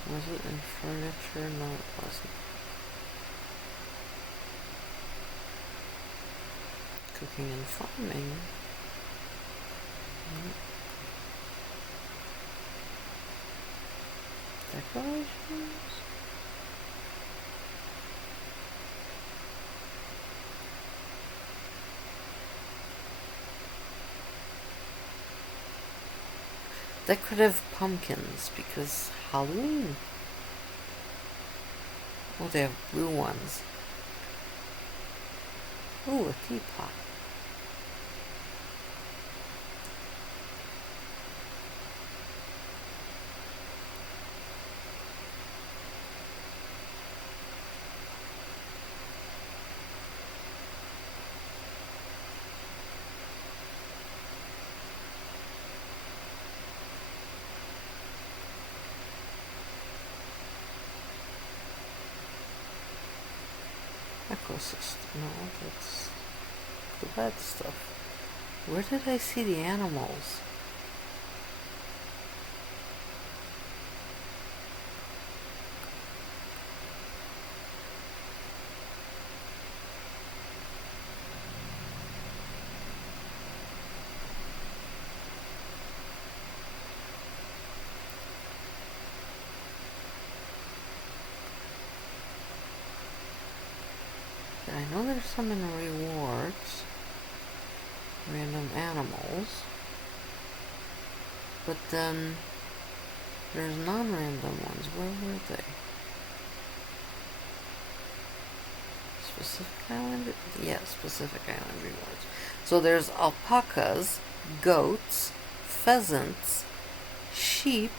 Was it in furniture? No, it wasn't. Cooking and farming. Decorations? Decorative pumpkins, because Halloween. Oh, they have blue ones. Ooh, a teapot. Ecosystem. No, that's the bad stuff. Where did I see the animals? I know there's some in rewards. Random animals. But then there's non-random ones. Where were they? Specific island? Yeah, specific island rewards. So there's alpacas, goats, pheasants, sheep,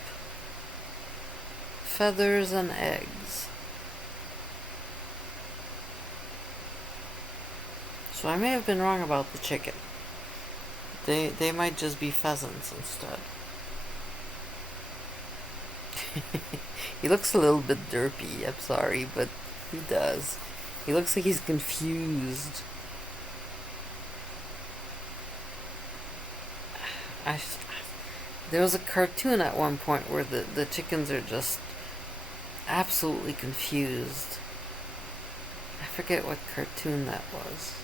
feathers, and eggs. So I may have been wrong about the chicken. They might just be pheasants instead. He looks a little bit derpy, I'm sorry, but he does. He looks like he's confused. There was a cartoon at one point where the chickens are just absolutely confused. I forget what cartoon that was.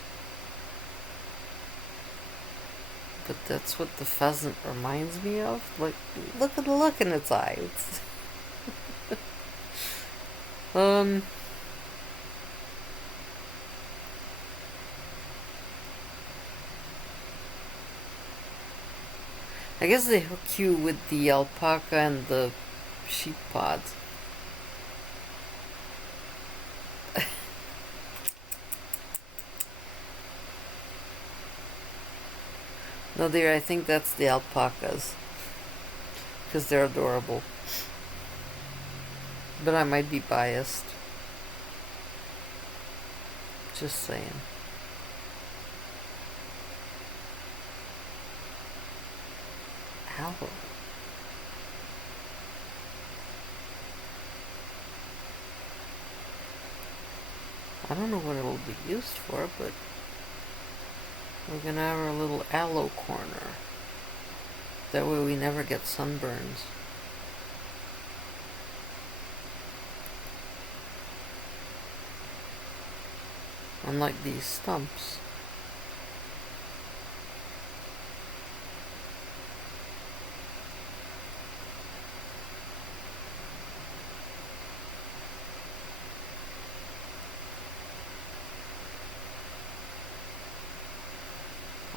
But that's what the pheasant reminds me of. Like, look at the look in its eyes. I guess they hook you with the alpaca and the sheep pods. No, dear, I think that's the alpacas. Because they're adorable. But I might be biased. Just saying. Aloft. I don't know what it'll be used for, but we're gonna have our little aloe corner. That way we never get sunburns. Unlike these stumps.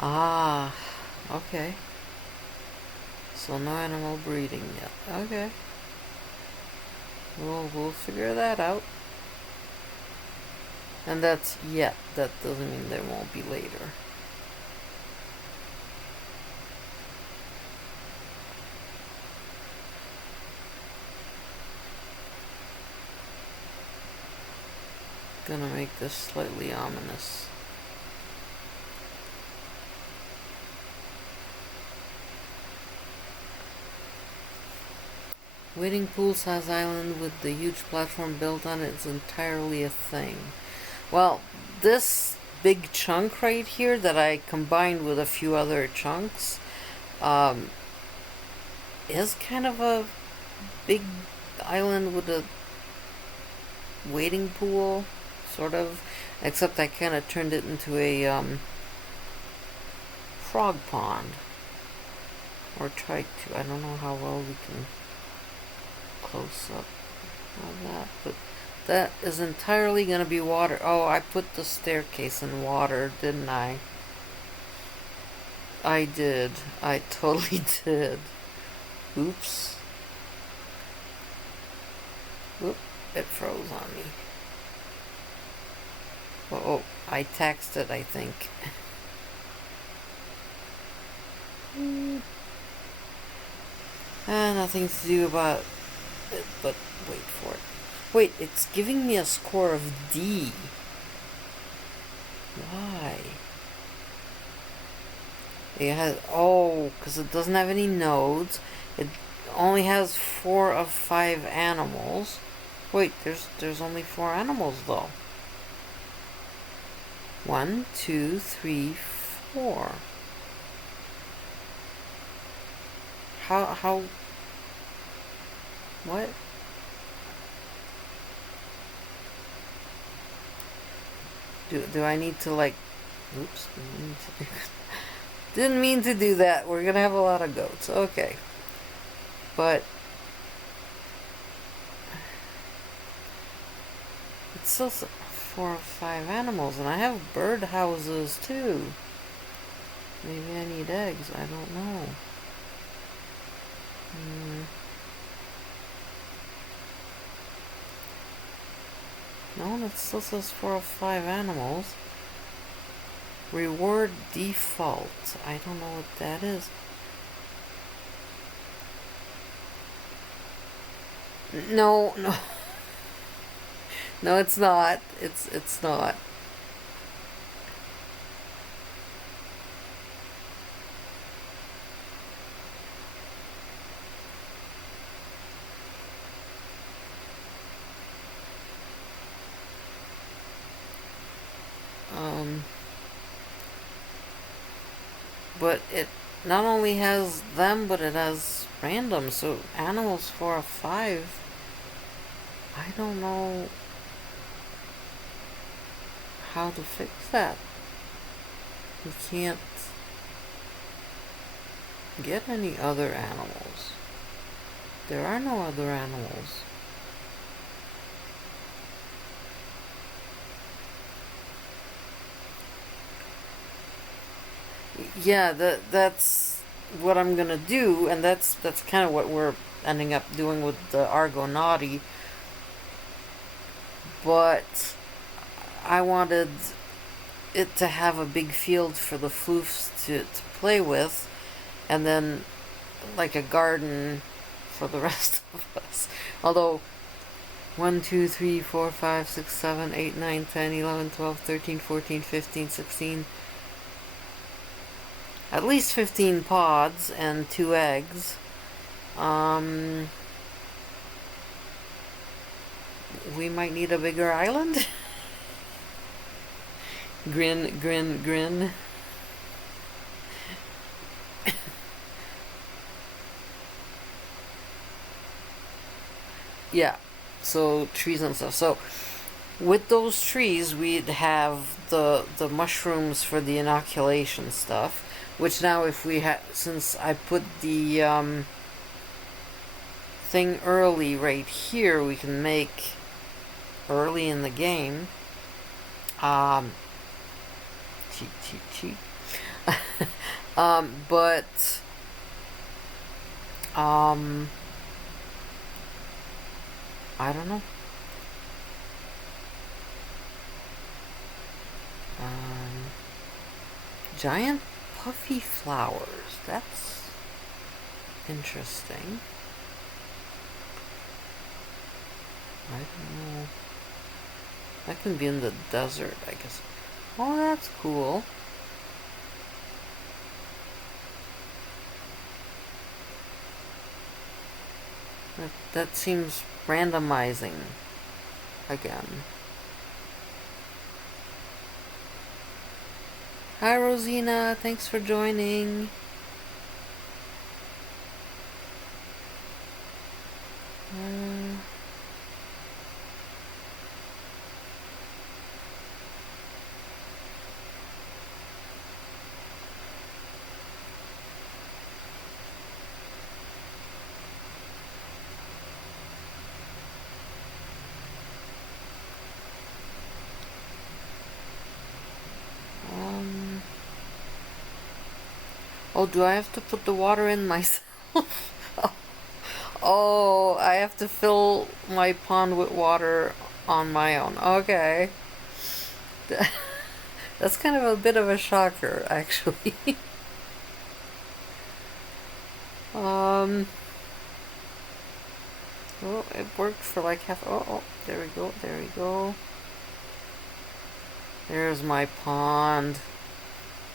Ah, okay. So no animal breeding yet. Okay. We'll figure that out. And that's yet. That doesn't mean there won't be later. Gonna make this slightly ominous. Wading pool size island with the huge platform built on it is entirely a thing. Well, this big chunk right here that I combined with a few other chunks is kind of a big island with a wading pool, sort of, except I kind of turned it into a frog pond, or tried to. I don't know how well we can close up on that, but that is entirely going to be water. Oh, I put the staircase in water, didn't I? I did. I totally did. Oops. Oop, it froze on me. Oh, I taxed it, I think. Nothing to do about it, but wait for it. Wait, it's giving me a score of D. Why? It has, oh, because it doesn't have any nodes. It only has 4 of 5 animals. Wait, there's only 4 animals though. 1, 2, 3, 4. How? What? Do I need to, like, oops, didn't mean to do that. We're gonna have a lot of goats. Okay. But it's still 4 or 5 animals, and I have bird houses too. Maybe I need eggs. I don't know. No, it still says 4 or 5 animals. Reward default. I don't know what that is. No, no. No, it's not. It's not. But it not only has them, but it has random. So animals 4 or 5. I don't know how to fix that. We can't get any other animals. There are no other animals. Yeah, that's what I'm gonna do, and that's kind of what we're ending up doing with the Argonauti, but I wanted it to have a big field for the floofs to play with, and then like a garden for the rest of us. Although 1, 2, 3, 4, 5, 6, 7, 8, 9, 10, 11, 12, 13, 14, 15, 16, at least 15 pods and 2 eggs. We might need a bigger island. Grin, grin, grin. Yeah, so trees and stuff. So with those trees, we'd have the mushrooms for the inoculation stuff. Which now, if we had, since I put the thing early right here, we can make early in the game. Cheat, cheat, cheat. But I don't know. Giant puffy flowers. That's interesting. I don't know. That can be in the desert, I guess. Oh, that's cool. That seems randomizing again. Hi, Rosina. Thanks for joining. Oh, do I have to put the water in myself? Oh, I have to fill my pond with water on my own. Okay. That's kind of a bit of a shocker, actually. Oh, it worked for like half. Oh, there we go, there we go. There's my pond.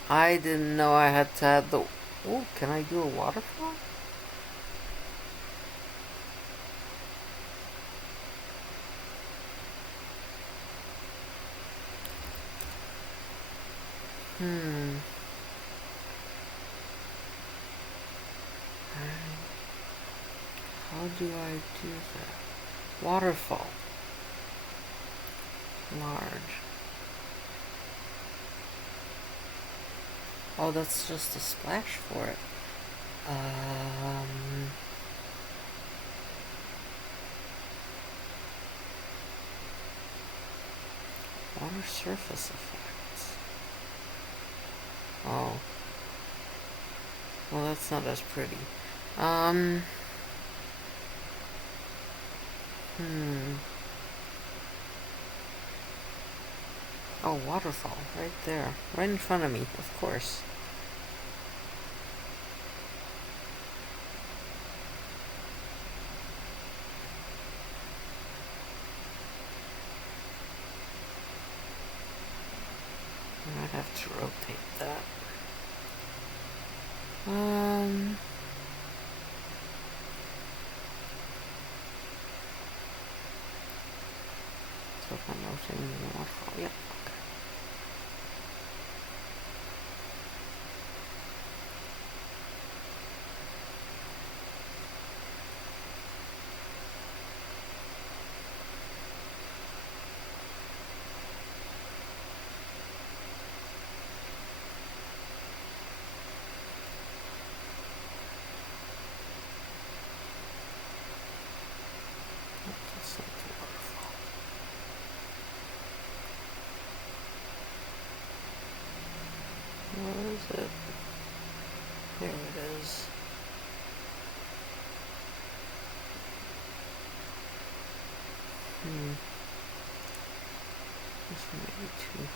I didn't know I had to add the... Oh, can I do a waterfall? How do I do that? Waterfall. Large. Oh, that's just a splash for it. Water surface effects. Oh. Well, that's not as pretty. Oh, waterfall. Right there. Right in front of me, of course. I might have to rotate that. So if I'm rotating the waterfall, yep, okay. That's not the waterfall. This might be too.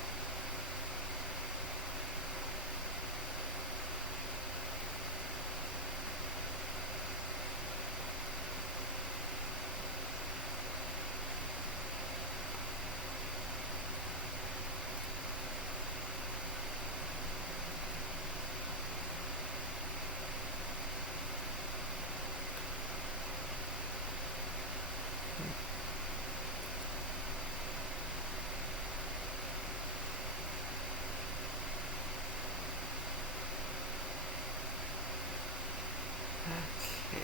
Okay,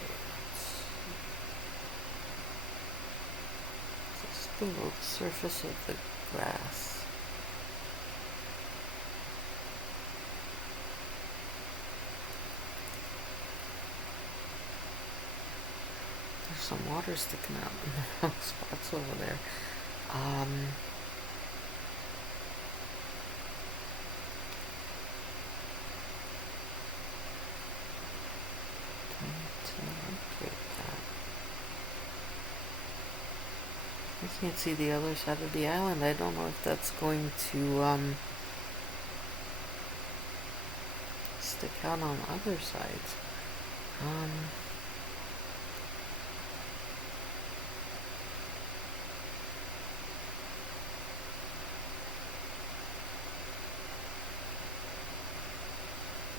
just below the surface of the grass. There's some water sticking out in the wrong spots over there. I can't see the other side of the island. I don't know if that's going to stick out on other sides.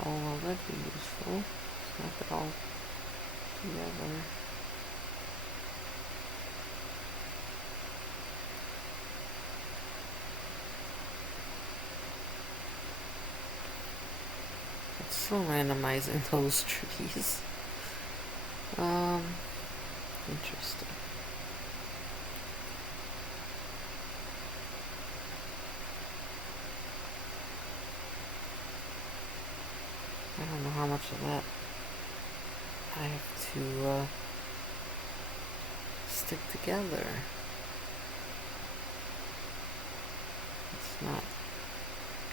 Oh, well, that'd be useful. Snap it all together. It's still randomizing those trees. Interesting. I don't know how much of that I have to stick together. It's not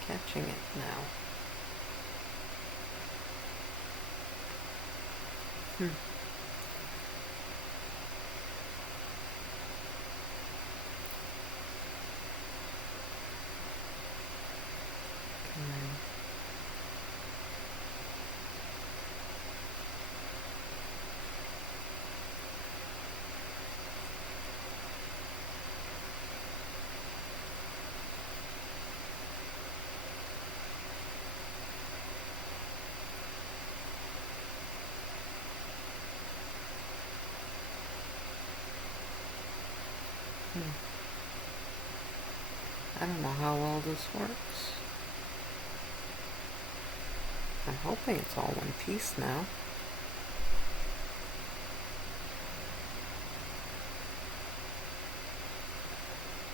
catching it now. Okay. I don't know how well this works. I'm hoping it's all one piece now.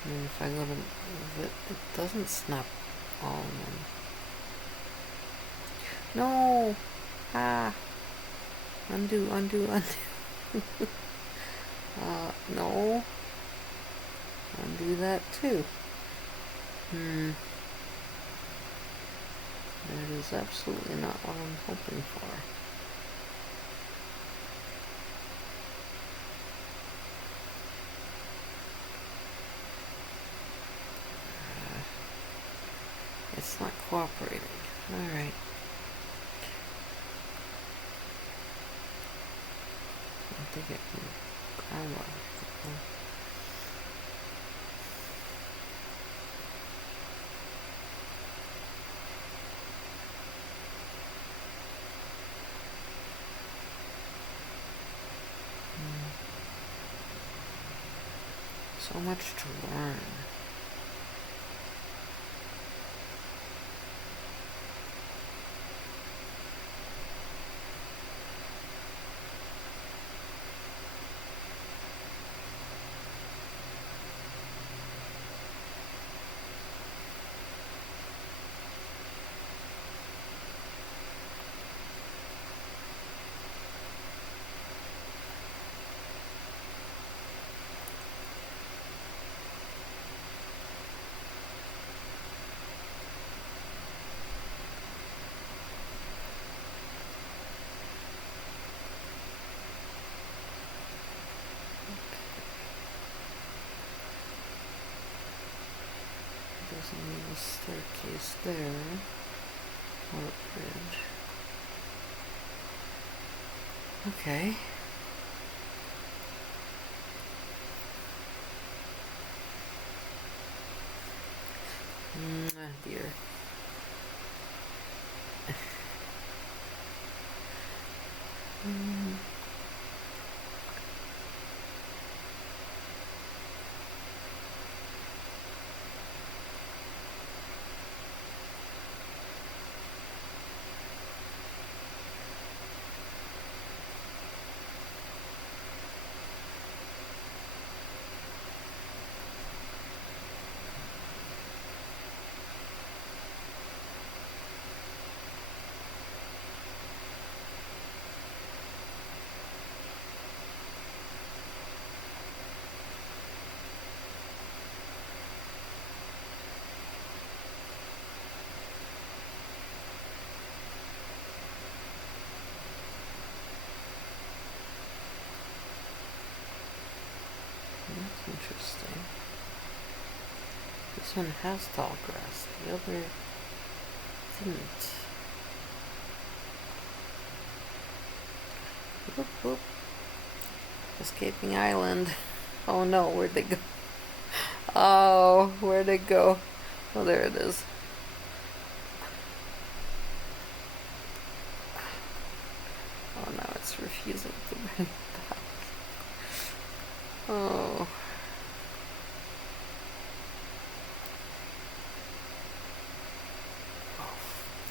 I mean, if I go to it doesn't snap all of them. No! Ah! Undo, undo, undo. No. Undo that too. That is absolutely not what I'm hoping for. It's not cooperating. Alright. I don't think I can grab one. So much to learn. doesn't need a staircase there. Or a bridge. Okay. Dear. That's interesting. This one has tall grass. The other didn't. Whoop, whoop. Escaping island. Oh no, where'd they go? Oh, where'd it go? Oh, there it is. Oh no, it's refusing to bring it back. Oh.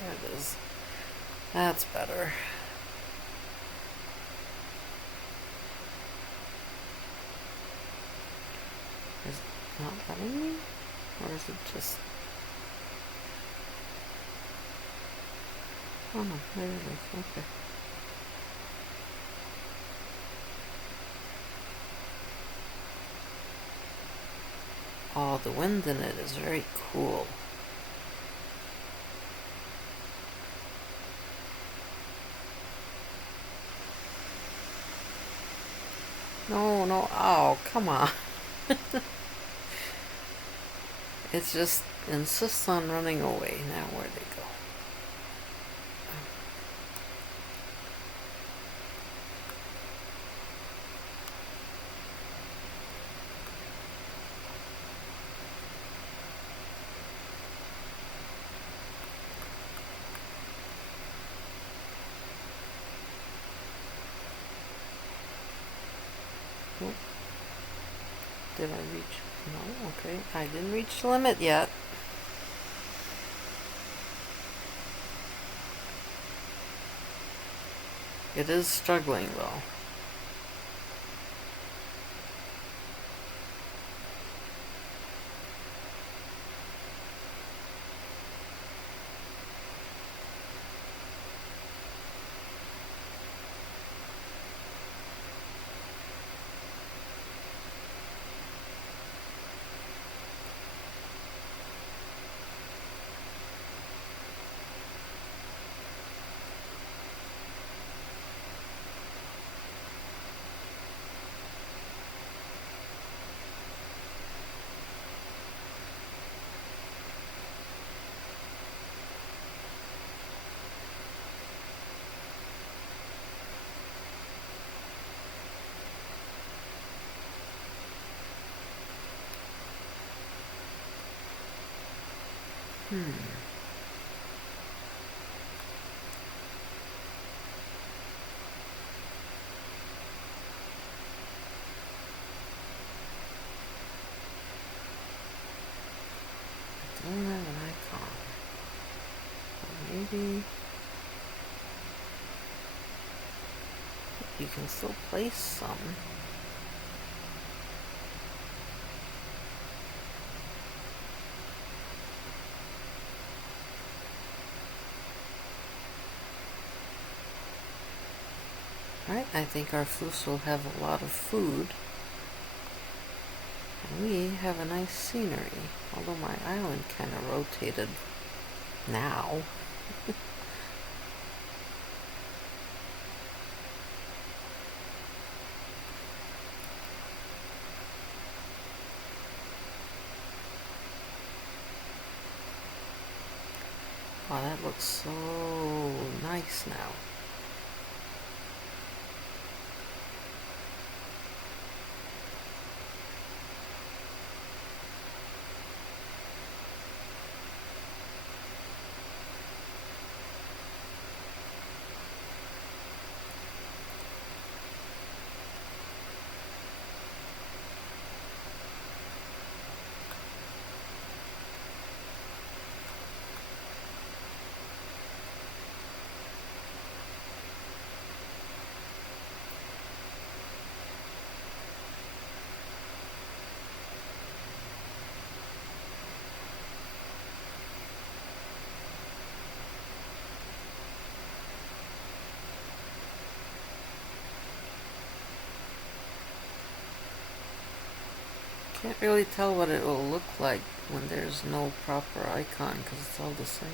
There it is. That's better. Is it not letting me? Or is it just... Oh no, there it is. Okay. Oh, the wind in it is very cool. No, no, oh, come on. It just insists on running away. Now where'd they go? Oh. Did I reach? No, okay. I didn't reach the limit yet. It is struggling though. Don't have an icon. Or maybe you can still place some. Right, I think our floofs will have a lot of food. And we have a nice scenery. Although my island kind of rotated now. Oh, that looks so nice now. Can't really tell what it will look like when there's no proper icon because it's all the same.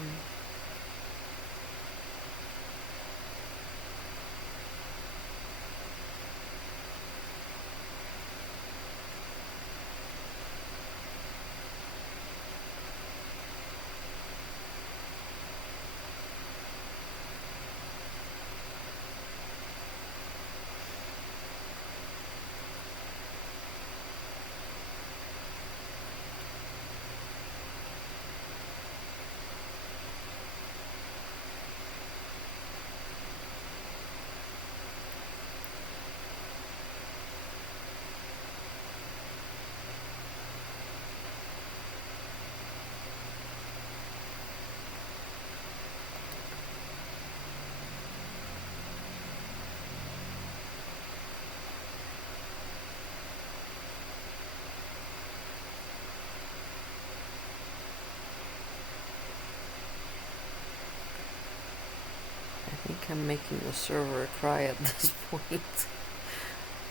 I think I'm making the server cry at this point.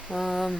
Oh,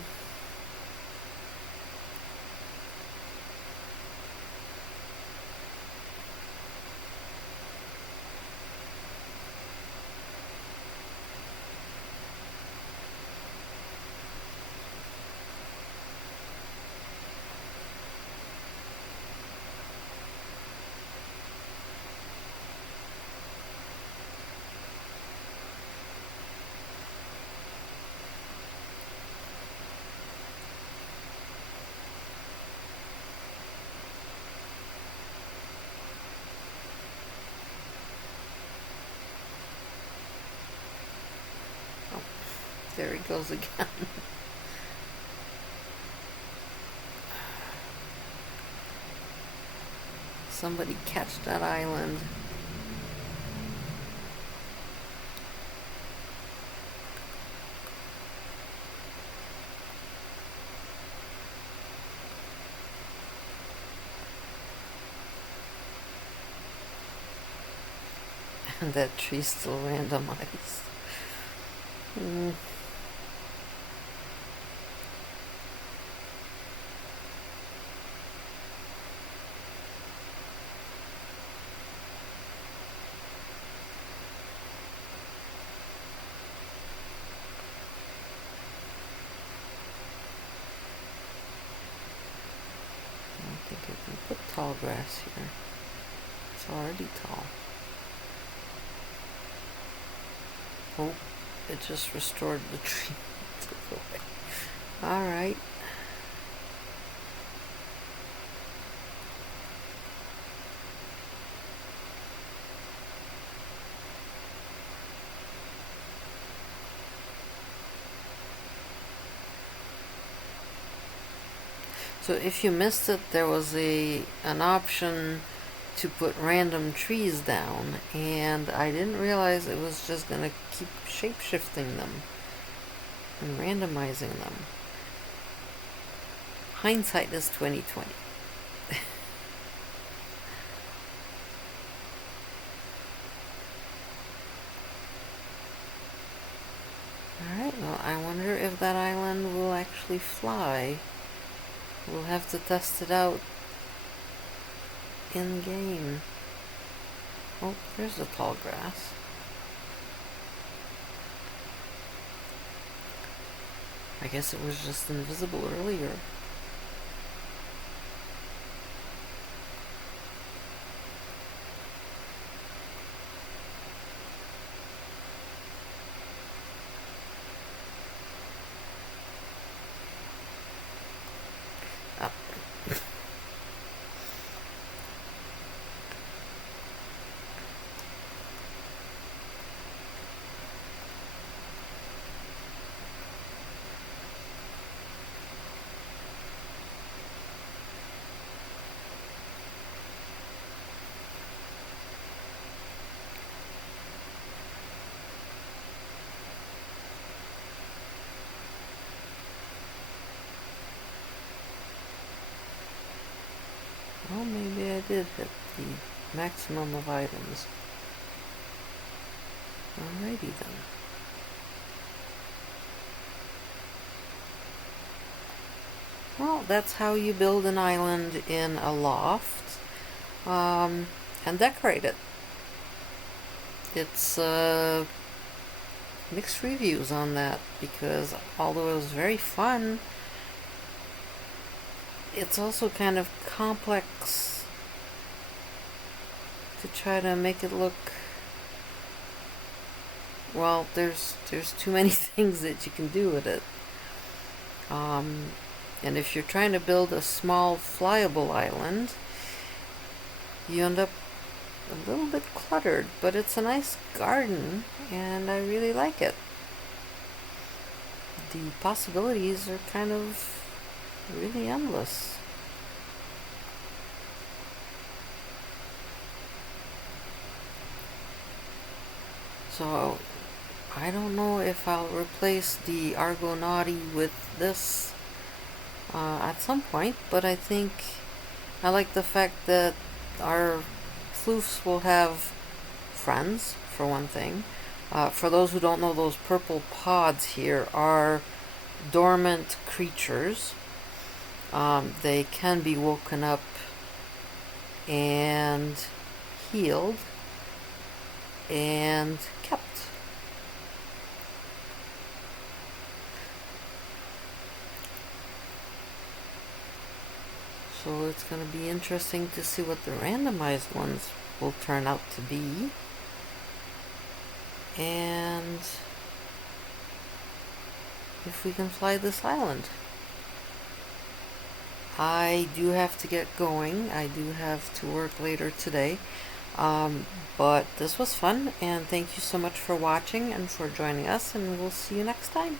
there he goes again. Somebody catch that island. And that tree's still randomized. I don't think I can put tall grass here. It's already tall. Oh, it just restored the tree. Took away. Alright. So if you missed it, there was an option to put random trees down, and I didn't realize it was just gonna keep shape-shifting them and randomizing them. Hindsight is 2020. Alright, well, I wonder if that island will actually fly. We'll have to test it out in game. Oh, there's the tall grass. I guess it was just invisible earlier. Well, maybe I did hit the maximum of items. Alrighty then. Well, that's how you build an island in Aloft, and decorate it. It's mixed reviews on that, because although it was very fun, it's also kind of complex to try to make it look, well, there's too many things that you can do with it. And if you're trying to build a small flyable island, you end up a little bit cluttered, but it's a nice garden and I really like it. The possibilities are kind of really endless. So I don't know if I'll replace the Argonauti with this at some point, but I think I like the fact that our floofs will have friends, for one thing. For those who don't know, those purple pods here are dormant creatures. They can be woken up and healed and kept. So it's going to be interesting to see what the randomized ones will turn out to be. And if we can fly this island. I do have to get going. I do have to work later today. But this was fun, and thank you so much for watching and for joining us, and we'll see you next time.